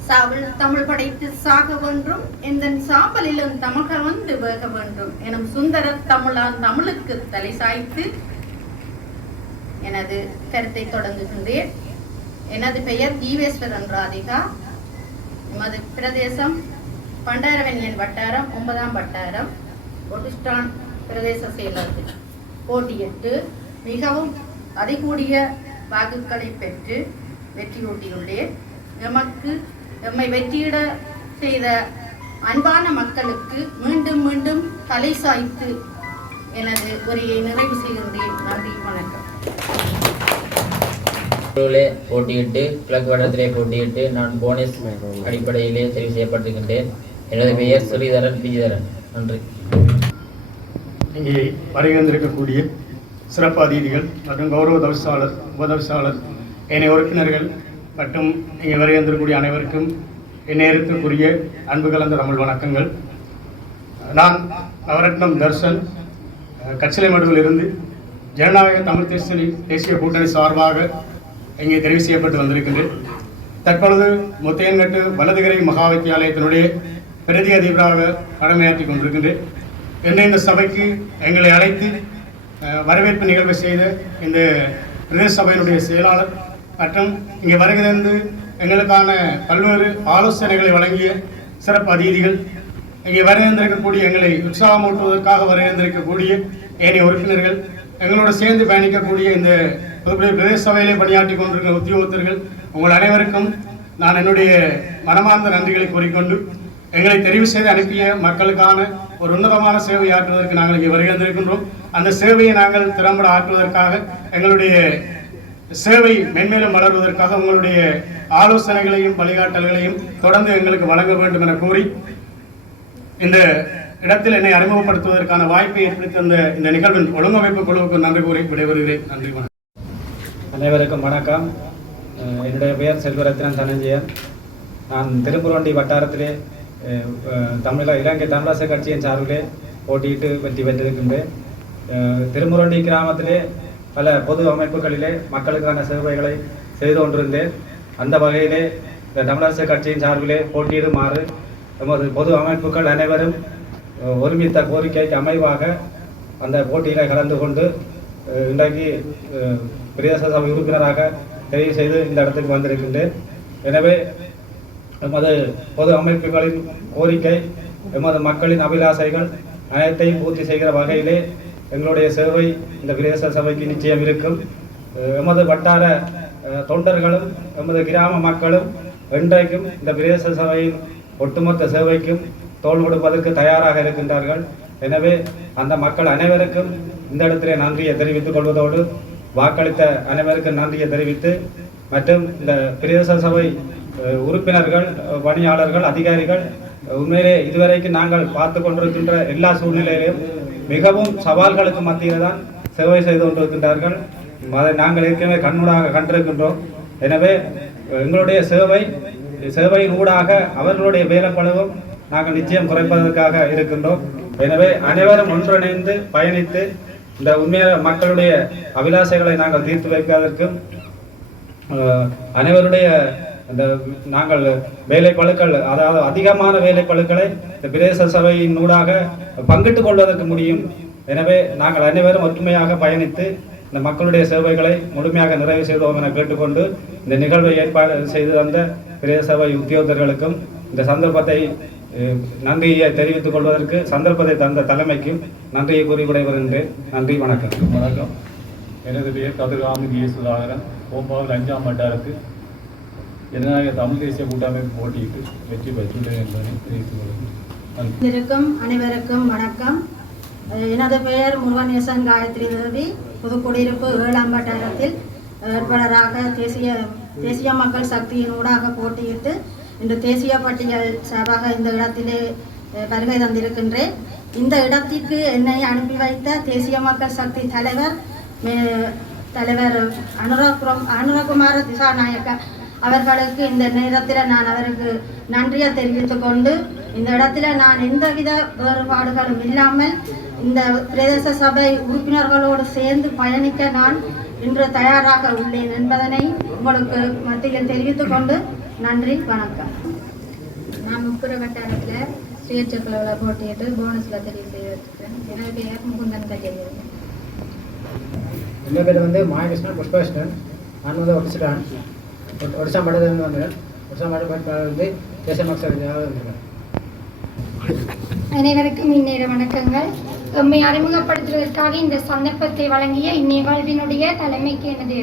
சாவல் தமிழ் படைத்து சாக வேண்டும், எந்த சாம்பலிலும் தமிழக வந்து வேக வேண்டும் எனும் சுந்தர தமிழான் தமிழுக்கு தலை சாய்த்து எனது கருத்தை தொடங்குகின்றேன். எனது பெயர் ஜீவேஸ்வரன் ராதிகா. எமது பிரதேசம் பண்டாரவன்னியன் வட்டாரம் 9ஆம் வட்டாரம் ஒட்டுசுட்டான் பிரதேச செயலர் போட்டியிட்டு மிகவும் அதிகூடிய வாக்குகளை பெற்று வெற்றியூட்டியுள்ளேன். எம்மை வெற்றியிட செய்த அன்பான மக்களுக்கு மீண்டும் மீண்டும் தலை சாய்த்து எனது உரையை நிறைவு செய்கின்றேன். நன்றி, வணக்கம். போட்டியிட்டு கிழக்கு வட்டத்திலே போட்டியிட்டு நான் போனஸ் அடிப்படையிலே தெரிவு செய்யப்பட்டிருக்கின்றேன். எனது பெயர் ஸ்ரீதரன் பிஜிதரன். நன்றி. இங்கே வருகின்றிருக்கக்கூடிய சிறப்பு அதிதிகள் மற்றும் கௌரவ தவிசாளர், உபதவிசாளர், ஏனைய உறுப்பினர்கள் மற்றும் இங்கே வருகின்றக்கூடிய அனைவருக்கும் இந்நேரத்திற்குரிய அன்பு கலந்த தமிழ் வணக்கங்கள். நான் நவரத்னம் தர்ஷன் கச்சிலைமடுவில் இருந்து ஜனநாயக தமிழ் தேசிய கூட்டணி சார்பாக இங்கே தெரிவு செய்யப்பட்டு வந்திருக்கின்றேன். தற்பொழுது முத்தையன்கட்டு வலதுகரை மகா வித்தியாலயத்தினுடைய பிரதி அதிபராக கடமையாற்றி கொண்டிருக்கின்றேன். இந்த சபைக்கு எங்களை அழைத்து வரவேற்பு நிகழ்வை செய்த இந்த பிரதேச சபையினுடைய செயலாளர் மற்றும் இங்கே வருகிறது எங்களுக்கான பல்வேறு ஆலோசனைகளை வழங்கிய சிறப்பு அதிதிகள், இங்கே வருகின்றிருக்கக்கூடிய எங்களை உற்சாகமூட்டுவதற்காக வருகின்றிருக்கக்கூடிய ஏனைய உறுப்பினர்கள், எங்களோடு சேர்ந்து பயணிக்கக்கூடிய இந்த புதுக்குடி பிரதேச சபையிலே பணியாற்றி கொண்டிருக்கிற உத்தியோகத்தர்கள், உங்கள் அனைவருக்கும் நான் என்னுடைய மனமார்ந்த நன்றிகளை கூறிக்கொண்டு, எங்களை தெரிவு செய்து அனுப்பிய மக்களுக்கான ஒரு உன்னதமான சேவை ஆற்றுவதற்கு நாங்கள் இங்கே வருகின்றிருக்கின்றோம். அந்த சேவையை நாங்கள் திறம்பட ஆற்றுவதற்காக, எங்களுடைய சேவை மென்மேலும் வளர்வதற்காக உங்களுடைய ஆலோசனைகளையும் வழிகாட்டல்களையும் தொடர்ந்து எங்களுக்கு வழங்க வேண்டும் என கூறி, இந்த இடத்தில் என்னை அறிமுகப்படுத்துவதற்கான வாய்ப்பை ஏற்படுத்தி தந்த இந்த நிகழ்வின் ஒழுங்கமைப்பு குழுவுக்கு நன்றி கூறி விடைபெறுகிறேன். நன்றி. அனைவருக்கும் வணக்கம். என்னுடைய பெயர் செல்வரத்னன் தனஞ்சயன். நான் திருமுருவண்டி வட்டாரத்திலே இலங்கை தமிழரசு கட்சியின் சார்பிலே போட்டியிட்டு வெற்றி பெற்றிருக்கின்றேன். திருமுருவண்டி கிராமத்திலே பல பொது அமைப்புகளிலே மக்களுக்கான சேவைகளை செய்து கொண்டிருந்தேன். அந்த வகையிலே தமிழரசு கட்சியின் சார்பிலே போட்டியிடுமாறு நமது பொது அமைப்புகள் அனைவரும் ஒருமித்த கோரிக்கைக்கு அமைவாக அந்த போட்டியில் கலந்து கொண்டு இன்றைக்கு பிரதேச சபை உறுப்பினராக தெரிவு செய்து இந்த இடத்துக்கு வந்திருக்கின்றேன். எனவே எமது பொது அமைப்புகளின் கோரிக்கை, எமது மக்களின் அபிலாசைகள் அனைத்தையும் பூர்த்தி செய்கிற வகையிலே எங்களுடைய சேவை இந்த பிரதேச சபைக்கு நிச்சயம் இருக்கும். எமது வட்டார தொண்டர்களும் எமது கிராம மக்களும் என்றைக்கும் இந்த பிரதேச சபையின் ஒட்டுமொத்த சேவைக்கும் தோள் கொடுப்பதற்கு தயாராக இருக்கின்றார்கள். எனவே அந்த மக்கள் அனைவருக்கும் இந்த இடத்திலே நன்றியை தெரிவித்துக் கொள்வதோடு, வாக்களித்த அனைவருக்கும் நன்றியை தெரிவித்து, மற்றும் இந்த பிரதேச சபை உறுப்பினர்கள், பணியாளர்கள், அதிகாரிகள், உண்மையிலே இதுவரைக்கும் நாங்கள் பார்த்து கொண்டிருக்கின்ற எல்லா சூழ்நிலையிலும் மிகவும் சவால்களுக்கு மத்தியில் தான் சேவை செய்து கொண்டிருக்கின்றார்கள். அதை நாங்கள் ஏற்கனவே கண்ணூடாக கண்டிருக்கின்றோம். எனவே எங்களுடைய சேவையின் ஊடாக அவர்களுடைய வேலைப்பளவும் நாங்கள் நிச்சயம் குறைப்பதற்காக இருக்கின்றோம். எனவே அனைவரும் ஒன்றிணைந்து பயணித்து இந்த உண்மையான மக்களுடைய அபிலாசைகளை நாங்கள் தீர்த்து வைப்பதற்கும், அனைவருடைய இந்த நாங்கள் வேலைப்பளுக்கள், அதாவது அதிகமான வேலைப்பளுக்களை இந்த பிரதேச சபையின் ஊடாக பங்கிட்டுக் கொள்வதற்கு முடியும். எனவே நாங்கள் அனைவரும் ஒற்றுமையாக பயணித்து இந்த மக்களுடைய சேவைகளை முழுமையாக நிறைவு செய்தோம் என கேட்டுக்கொண்டு, இந்த நிகழ்வை ஏற்பாடு செய்து தந்த பிரதேச சபை உத்தியோகத்தர்களுக்கும் இந்த சந்தர்ப்பத்தை நன்றியை தெரிவித்துக் கொள்வதற்கு சந்தர்ப்பத்தை தந்த தலைமைக்கும் நன்றியை கூறி விடைபெறுகின்றேன். நன்றி, வணக்கம். வணக்கம். எனது பெயர் கதிர்காமி வி. சுதாகரன். ஓம்பாவில் 5ஆம் வட்டாரத்தில் ஜனநாயக தமிழ் தேசிய கூட்டமைப்பு போட்டியிட்டு வெற்றி பெற்றுள்ளேன் என்பதை தெரிவித்துக் கொள்கிறேன். அனைவருக்கும் வணக்கம். எனது பெயர் முருகநேசன் காயத்ரி தேவி. புதுக்குடியிருப்பு 7ஆம் வட்டாரத்தில் வேட்பாளராக தேசிய மக்கள் சக்தியின் ஊடாக போட்டியிட்டு இன்று தேசிய பட்டியல் சார்பாக இந்த இடத்திலே வருகை தந்திருக்கின்றேன். இந்த இடத்திற்கு என்னை அனுப்பி வைத்த தேசிய மக்கள் சக்தி தலைவர் அனுரகுமார திசாநாயக்க அவர்களுக்கு இந்த நேரத்தில் நான் அவருக்கு நன்றியை தெரிவித்துக் கொண்டு, இந்த இடத்துல நான் எந்தவித வேறுபாடுகளும் இல்லாமல் இந்த பிரதேச சபை உறுப்பினர்களோடு சேர்ந்து பயணிக்க நான் இன்று தயாராக உள்ளேன் என்பதனை உங்களுக்கு மத்தியில் தெரிவித்துக் கொண்டு நன்றி, வணக்கம். நான் முப்புற வட்டாரத்தில் சுயேட்சை குழுவில் போட்டியிட்டு போனஸில் தெரிவு செய்து வச்சுருக்கேன். எனது பெயர் முகுந்தன் கஜேரி. என் பேர் மாயகிருஷ்ணன் புஷ்பகிருஷ்ணன். நான் ஒடிசா மாவட்டத்திலிருந்து வந்தேன். ஒடிசா மாவட்ட தேசிய மக்கள் இருக்கேன். அனைவருக்கும் இந்நேர வணக்கங்கள். எம்மை அறிமுகப்படுத்துவதற்காக இந்த சந்தர்ப்பத்தை வழங்கிய இந்நிகழ்வினுடைய தலைமைக்கு எனது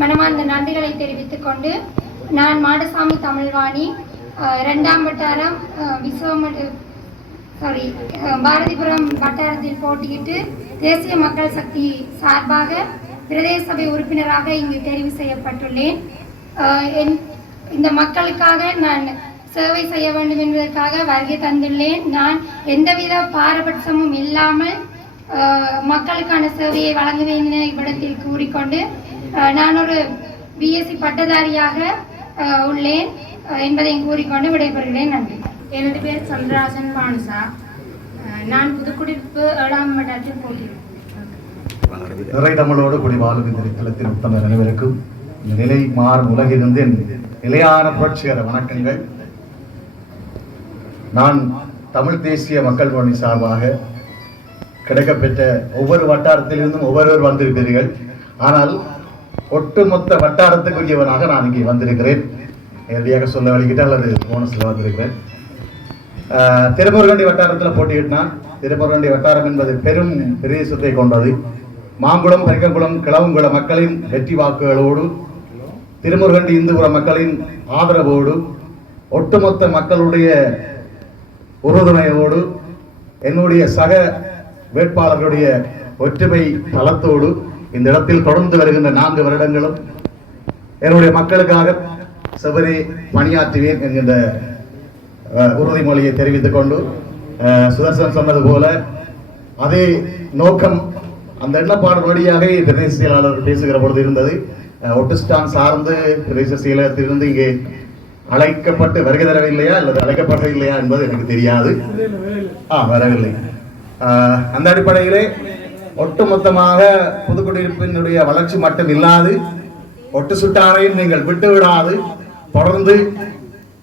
மனமார்ந்த நன்றிகளை தெரிவித்துக் கொண்டு, நான் மாடசாமி தமிழ்வாணி 2ஆம் வட்டாரம் பாரதிபுரம் வட்டாரத்தில் போட்டியிட்டு தேசிய மக்கள் சக்தி சார்பாக பிரதேச சபை உறுப்பினராக இங்கு தெரிவு செய்யப்பட்டுள்ளேன். இந்த மக்களுக்காக நான் சேவை செய்ய வேண்டும் என்பதற்காக வருகை தந்துள்ளேன். நான் எந்தவித பாரபட்சமும் இல்லாமல் மக்களுக்கான சேவையை வழங்குவேன் என இவ்விடத்தில் கூறிக்கொண்டு, நான் ஒரு பிஎஸ்சி பட்டதாரியாக உள்ளேன் என்பதையும் கூறிக்கொண்டு விடைபெறுகிறேன். நன்றி. எனது பேர் சந்திரராஜன் பானுசா. நான் புதுக்குடியிருப்பு 7ஆம் வட்டாரத்தில் போட்டியிடுவேன். நிறை தமிழோடு கூடி வாழும் இந்த தளத்தின் உத்தமர் அனைவருக்கும் இந்த நிலை மாறும் உலகிலிருந்து நிலையான புரட்சிகர வணக்கங்கள். நான் தமிழ் தேசிய மக்கள் முன்னணி சார்பாக கிடைக்கப்பெற்ற ஒவ்வொரு வட்டாரத்திலிருந்தும் ஒவ்வொருவர் வந்திருப்பீர்கள். ஆனால் ஒட்டுமொத்த வட்டாரத்துக்குரியவனாக நான் இங்கே வந்திருக்கிறேன். நேரடியாக சொல்ல வழிகிட்டு அல்லது போனஸில் வந்திருக்கிறேன். திருமுருகண்டி வட்டாரத்தில் போட்டியிட்டான். திருமுருகண்டி வட்டாரம் என்பது பெரும் பிரதேசத்தை கொண்டது. மாங்குளம், பரிக்கங்குளம், கிளவுங்குள மக்களின் வெற்றி வாக்குகளோடு, திருமுருகண்டி இந்துபுர மக்களின் ஆதரவோடு, ஒட்டுமொத்த மக்களுடைய உறுதுணையோடு, என்னுடைய சக வேட்பாளர்களுடைய ஒற்றுமை பலத்தோடு இந்த இடத்தில் தொடர்ந்து வருகின்ற 4 வருடங்களும் என்னுடைய மக்களுக்காக செவரே பணியாற்றுவேன் என்கின்ற உறுதிமொழியை தெரிவித்துக் கொண்டு, சுதர்சன் சொன்னது போல அதே நோக்கம் அந்த எண்ணப்பாடு வழியாக பிரதேச செயலாளர் பேசுகிற பொழுது இருந்தது. ஒட்டுஸ்டான் சார்ந்து பிரதேச செயலகத்திலிருந்து இங்கே அழைக்கப்பட்டு வருகை தரவில்லையா அல்லது அழைக்கப்படவில்லையா என்பது எனக்கு தெரியாது. வரவில்லை. அந்த அடிப்படையிலே ஒட்டுமொத்தமாக புதுக்குடியிருப்பினுடைய வளர்ச்சி மட்டும் இல்லாது ஒட்டு சுட்டானையும் நீங்கள் விட்டுவிடாது தொடர்ந்து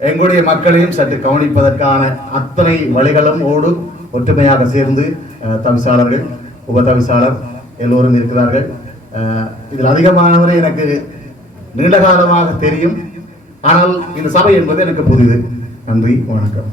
எங்களுடைய மக்களையும் சற்று கவனிப்பதற்கான அத்தனை வழிகளும் ஓடு ஒற்றுமையாக சேர்ந்து தவிசாளர்கள், உபதவிசாளர் எல்லோரும் இருக்கிறார்கள். இதில் அதிகமானவரை எனக்கு நீண்ட காலமாக தெரியும். ஆனால் இந்த சபை என்பது எனக்கு புதிது. நன்றி, வணக்கம்.